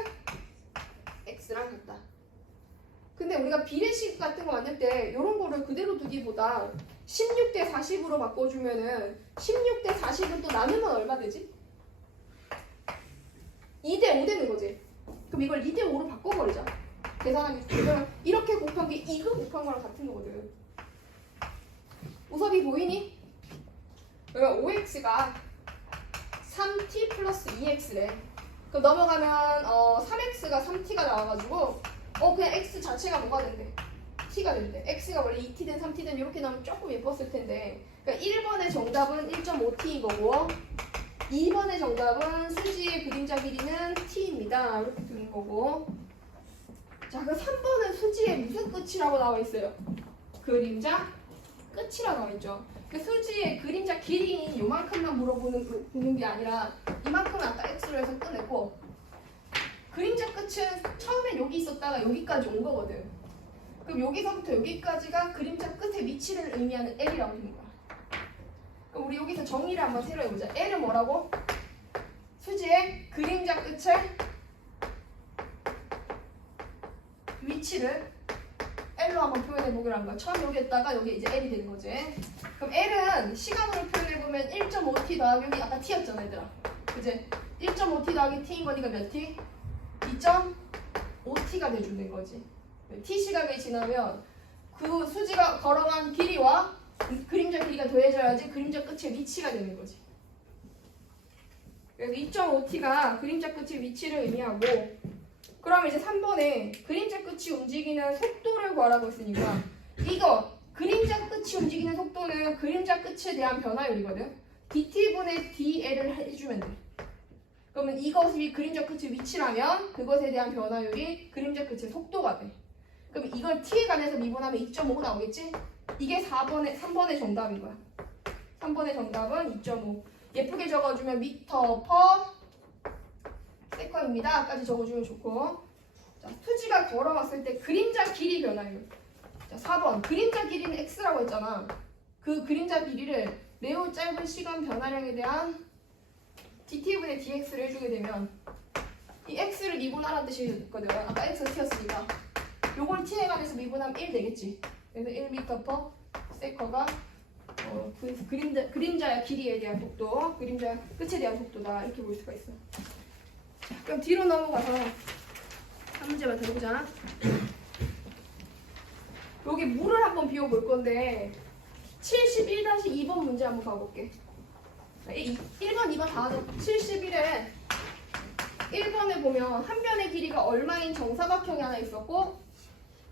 x랑 같다. 근데 우리가 비례식 같은 거 만들 때 이런 거를 그대로 두기보다 16 대 40으로 바꿔주면은 16 대 40은 또 나누면 얼마 되지? 2대 5 되는 거지. 그럼 이걸 2대 5로 바꿔버리자. 계산하면 이렇게 곱한 게 이거 곱한 거랑 같은 거거든. 우섭이 보이니? 그러면 5x가 3t 플러스 2x래. 그럼 넘어가면 3x가 3t가 나와가지고 그냥 x 자체가 뭐가 된대? t가 된대. x가 원래 2t든 3t든 이렇게 나오면 조금 예뻤을 텐데 그러니까 1번의 정답은 1.5t인 거고 2번의 정답은 수지의 그림자 길이는 t입니다. 이렇게 되는 거고. 자, 그 3번은 수지의 무슨 끝이라고 나와 있어요? 그림자 끝이라고 나와 있죠. 그 수지의 그림자 길이인 요만큼만 물어보는 게 아니라 이만큼은 아까 x로 해서 꺼냈고 그림자 끝은 처음엔 여기 있었다가 여기까지 온 거거든. 그럼 여기서부터 여기까지가 그림자 끝의 위치를 의미하는 L이라고 되는 거야. 그럼 우리 여기서 정의를 한번 새로 해보자. L은 뭐라고? 수지의 그림자 끝의 위치를 L로 한번 표현해보기로 한 거야. 처음 여기 했다가 여기 이제 L이 되는 거지. 그럼 L은 시간으로 표현해보면 1.5t 더하기 여기 아까 t였잖아, 얘들아. 그지? 1.5t 더하기 t인 거니까 몇 t? 2.5t가 돼주는 거지. t 시각이 지나면 그 수지가 걸어간 길이와 그림자 길이가 더해져야지 그림자 끝의 위치가 되는 거지. 그래서 2.5t가 그림자 끝의 위치를 의미하고 그럼 이제 3번에 그림자 끝이 움직이는 속도를 구하라고 했으니까 이거 그림자 끝이 움직이는 속도는 그림자 끝에 대한 변화율이거든. dt분의 dl을 해주면 돼. 그러면 이것이 그림자 끝의 위치라면 그것에 대한 변화율이 그림자 끝의 속도가 돼. 그럼 이걸 t에 관해서 미분하면 2.5 나오겠지? 이게 3번의 정답인 거야. 3번의 정답은 2.5. 예쁘게 적어주면 미터 퍼 세컨입니다. 까지 적어주면 좋고. 자, 수지가 걸어왔을 때 그림자 길이 변화율. 자, 4번. 그림자 길이는 x라고 했잖아. 그 그림자 길이를 매우 짧은 시간 변화량에 대한 dt분의 dx를 해주게 되면 이 x를 미분하라는 뜻이거든. 아까 x t였으니까. 요걸 t에 관해서 미분하면 1 되겠지. 그래서 1m per 세커가 그림자의 길이에 대한 속도, 그림자 끝에 대한 속도다. 이렇게 볼 수가 있어. 자, 그럼 뒤로 넘어가서 한 문제만 더 해보자. 여기 물을 한번 비워볼 건데 71-2번 문제 한번 가볼게. 1번, 2번 다 하자. 71에 1번에 보면 한 변의 길이가 얼마인 정사각형이 하나 있었고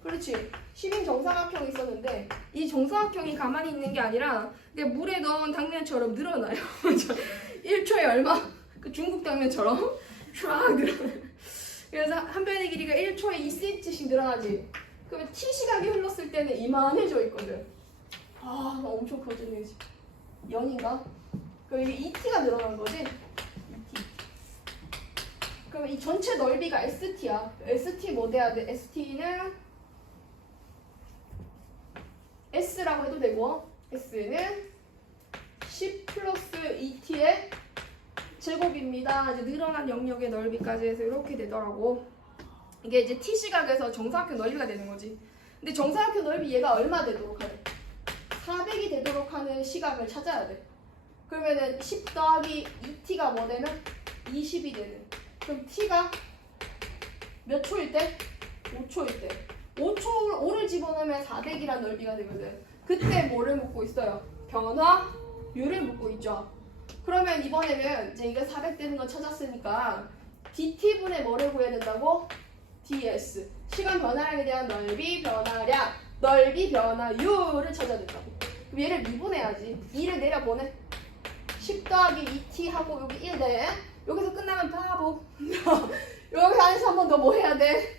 그렇지. 10인 정사각형이 있었는데 이 정사각형이 가만히 있는 게 아니라 그냥 물에 넣은 당면처럼 늘어나요. 1초에 얼마? 그 중국 당면처럼 쫙 늘어나요. 그래서 한 변의 길이가 1초에 2cm씩 늘어나지. 그러면 t 시각이 흘렀을 때는 이만해져 있거든. 아, 엄청 커지네 지금. 0인가? 그럼 이게 2t가 늘어난 거지? 2t. 그러면 이 전체 넓이가 st야. st 뭐 돼야 돼? st는 s라고 해도 되고 s는 10 플러스 2t의 제곱입니다. 이제 늘어난 영역의 넓이까지 해서 이렇게 되더라고. 이게 이제 t 시각에서 정사각형 넓이가 되는 거지. 근데 정사각형 넓이 얘가 얼마 되도록 하래? 400이 되도록 하는 시각을 찾아야 돼. 그러면은 10 더하기 2t가 뭐 되면 20이 되는. 그럼 t가 몇 초일 때? 5초일 때. 5를 집어넣으면 400이란 넓이가 되거든. 그때 뭐를 묻고 있어요? 변화율을 묻고 있죠. 그러면 이번에는 이제 이거 400 되는 거 찾았으니까 dt분의 뭐를 구해야 된다고? ds. 시간 변화량에 대한 넓이 변화량, 넓이 변화율을 찾아야 된다고. 그럼 얘를 미분해야지. 2를 내려보내. 10 더하기 2t 하고 여기 1 돼. 여기서 끝나면 바보. 여기 안에서 한 번 더 뭐 해야 돼?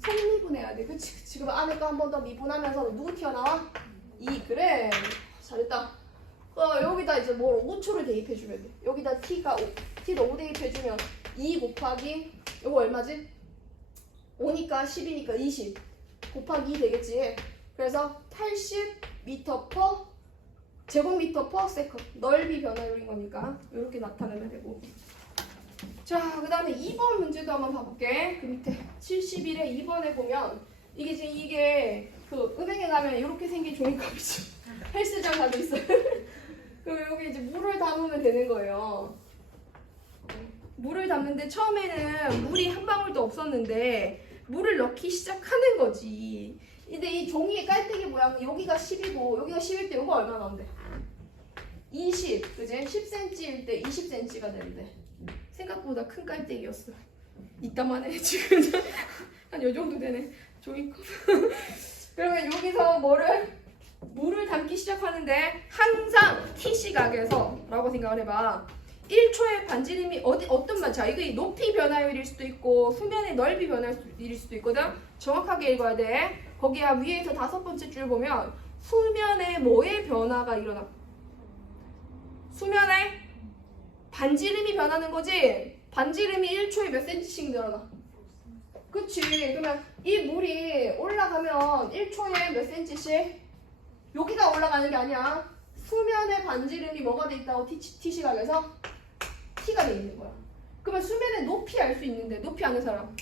선미분해야 돼. 그치? 지금 안에 거 한 번 더 미분하면서 누구 튀어나와? 2. 그래. 잘했다. 여기다 이제 뭘 5초를 대입해주면 돼. 여기다 t가 5 대입해주면 2 곱하기 이거 얼마지? 5니까 10이니까 20 곱하기 2 되겠지. 그래서 80m per 제곱미터 per second 넓이 변화율인 거니까 이렇게 나타내면 되고. 자, 그 다음에 2번 문제도 한번 봐볼게. 그 밑에 71에 2번에 보면 이게 그 은행에 가면 이렇게 생긴 종이컵이지. 헬스장 가도 있어요. 그럼 여기 이제 물을 담으면 되는 거예요. 물을 담는데 처음에는 물이 한 방울도 없었는데 물을 넣기 시작하는 거지. 근데 이 종이의 깔때기 모양 여기가 10이고 여기가 10일 때 이거 얼마 나온대? 20, 그지? 10cm일 때 20cm가 되는데 생각보다 큰 깔때기였어. 이따만 해 지금 한 요 정도 되네 종이컵. 그러면 여기서 물을 담기 시작하는데 항상 t 시각에서 라고 생각을 해봐. 1초의 반지름이 어떤 말? 자, 이거 높이 변화율일 수도 있고 수면의 넓이 변화율일 수도 있거든. 정확하게 읽어야 돼. 거기야 위에서 5번째 줄 보면 수면의 뭐의 변화가 일어나? 수면의 반지름이 변하는 거지. 반지름이 1초에 몇 cm씩 늘어나? 그치. 그러면 이 물이 올라가면 1초에 몇 cm씩? 여기가 올라가는 게 아니야. 수면의 반지름이 뭐가 돼 있다고 t 시각에서? t가 돼 있는 거야. 그러면 수면의 높이 알 수 있는데 높이 아는 사람?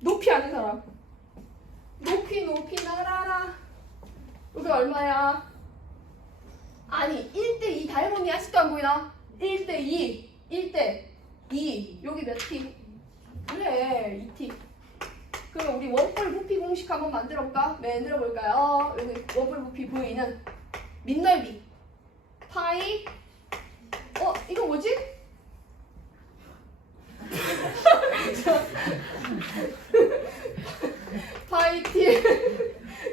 높이 아는 사람? 높이 날아라. 여기 얼마야? 아니 1대2 닮은이 아직도 안 보이나? 1대2 1대2 여기 몇 t? 그래 2t. 그럼 우리 원뿔 부피 공식 한번 만들어볼까? 만들어 볼까요? 여기 원뿔 부피 v는 밑넓이 파이 이거 뭐지? 파이 t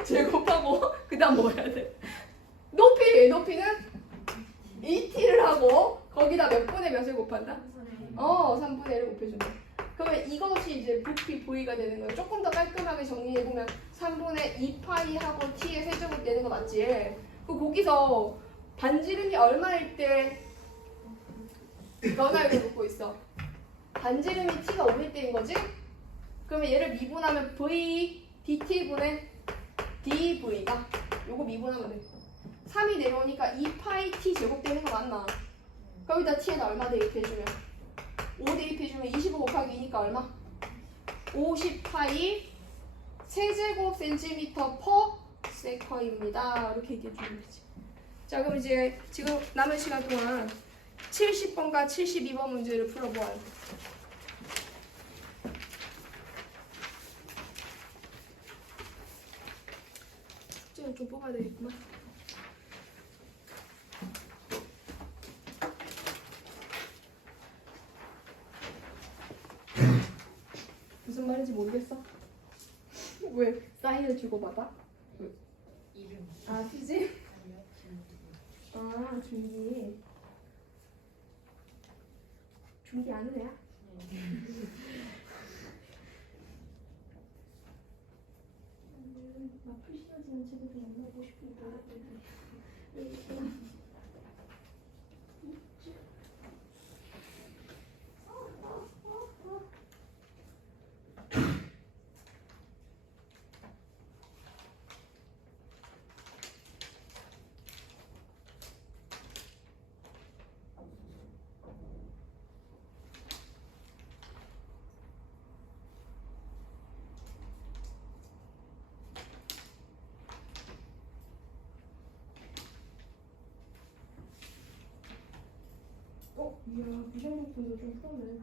제곱하고 그 다음 뭐 해야 돼? 높이는 2t를 하고 거기다 몇 분의 몇을 곱한다? 3분의 1을 곱해준다. 그러면 이것이 이제 부피 v가 되는 거예요. 조금 더 깔끔하게 정리해보면 3분의 2파이 하고 t의 세제곱 되는 거 맞지? 그 거기서 반지름이 얼마일 때 변화율을 묻고 있어? 반지름이 t가 5일 때인 거지? 그러면 얘를 미분하면 v dt분의 dv가 요거 미분하면 돼. 3이 내려오니까 2파이 t 제곱 되는 거 맞나? 거기다 t에다 얼마 대입해주면? 5 대입해주면 25 곱하기 2니까 얼마? 50파이 세제곱 센티미터 퍼 세커입니다. 이렇게 얘기해주면 되지. 자, 그럼 이제 지금 남은 시간 동안 70번과 72번 문제를 풀어보아요. 좀 뽑아야 되겠구만. 무슨 말인지 모르겠어? 왜 사인을 주고받아? 이름. 아, 수지? 아니요. 아, 준기. 준기 아는 애야? 네. 나풀 씌워지는 책에서 만나고 싶은데 여기 이야 비장목분도 좀 풀었네.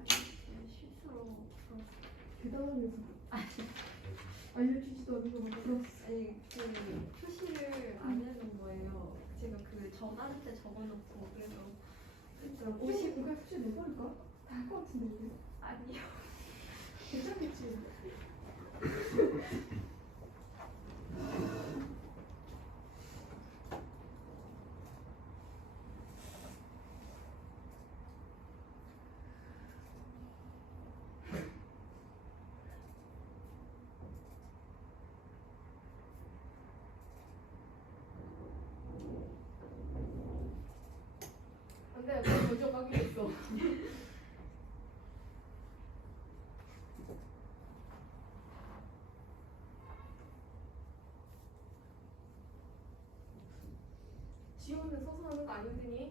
실수로 풀었어. 대단하면서 알려주지도 않는 거 막 풀었어. 아니 그 표시를 안 해놓은 거예요. 제가 그 전화할 때 적어놓고 그래서 진짜 50 혹시 내 거일까? 다할것 같은데 이게. 아니요. 괜찮겠지. 안돼, 너 먼저 가기로 했어. 지호는 서서 하는 거 아니더니?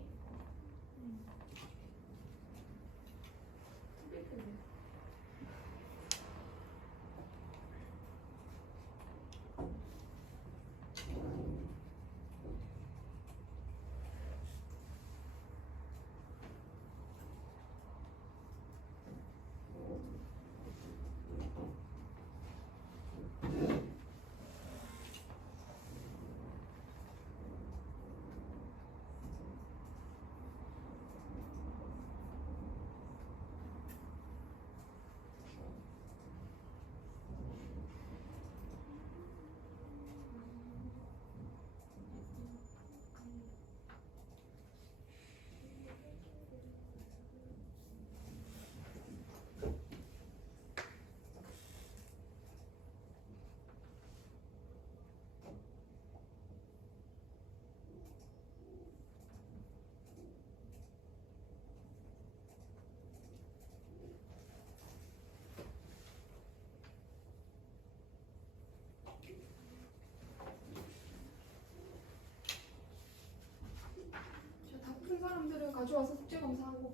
자, 다 푼 사람들은 가져와서 숙제 검사하고.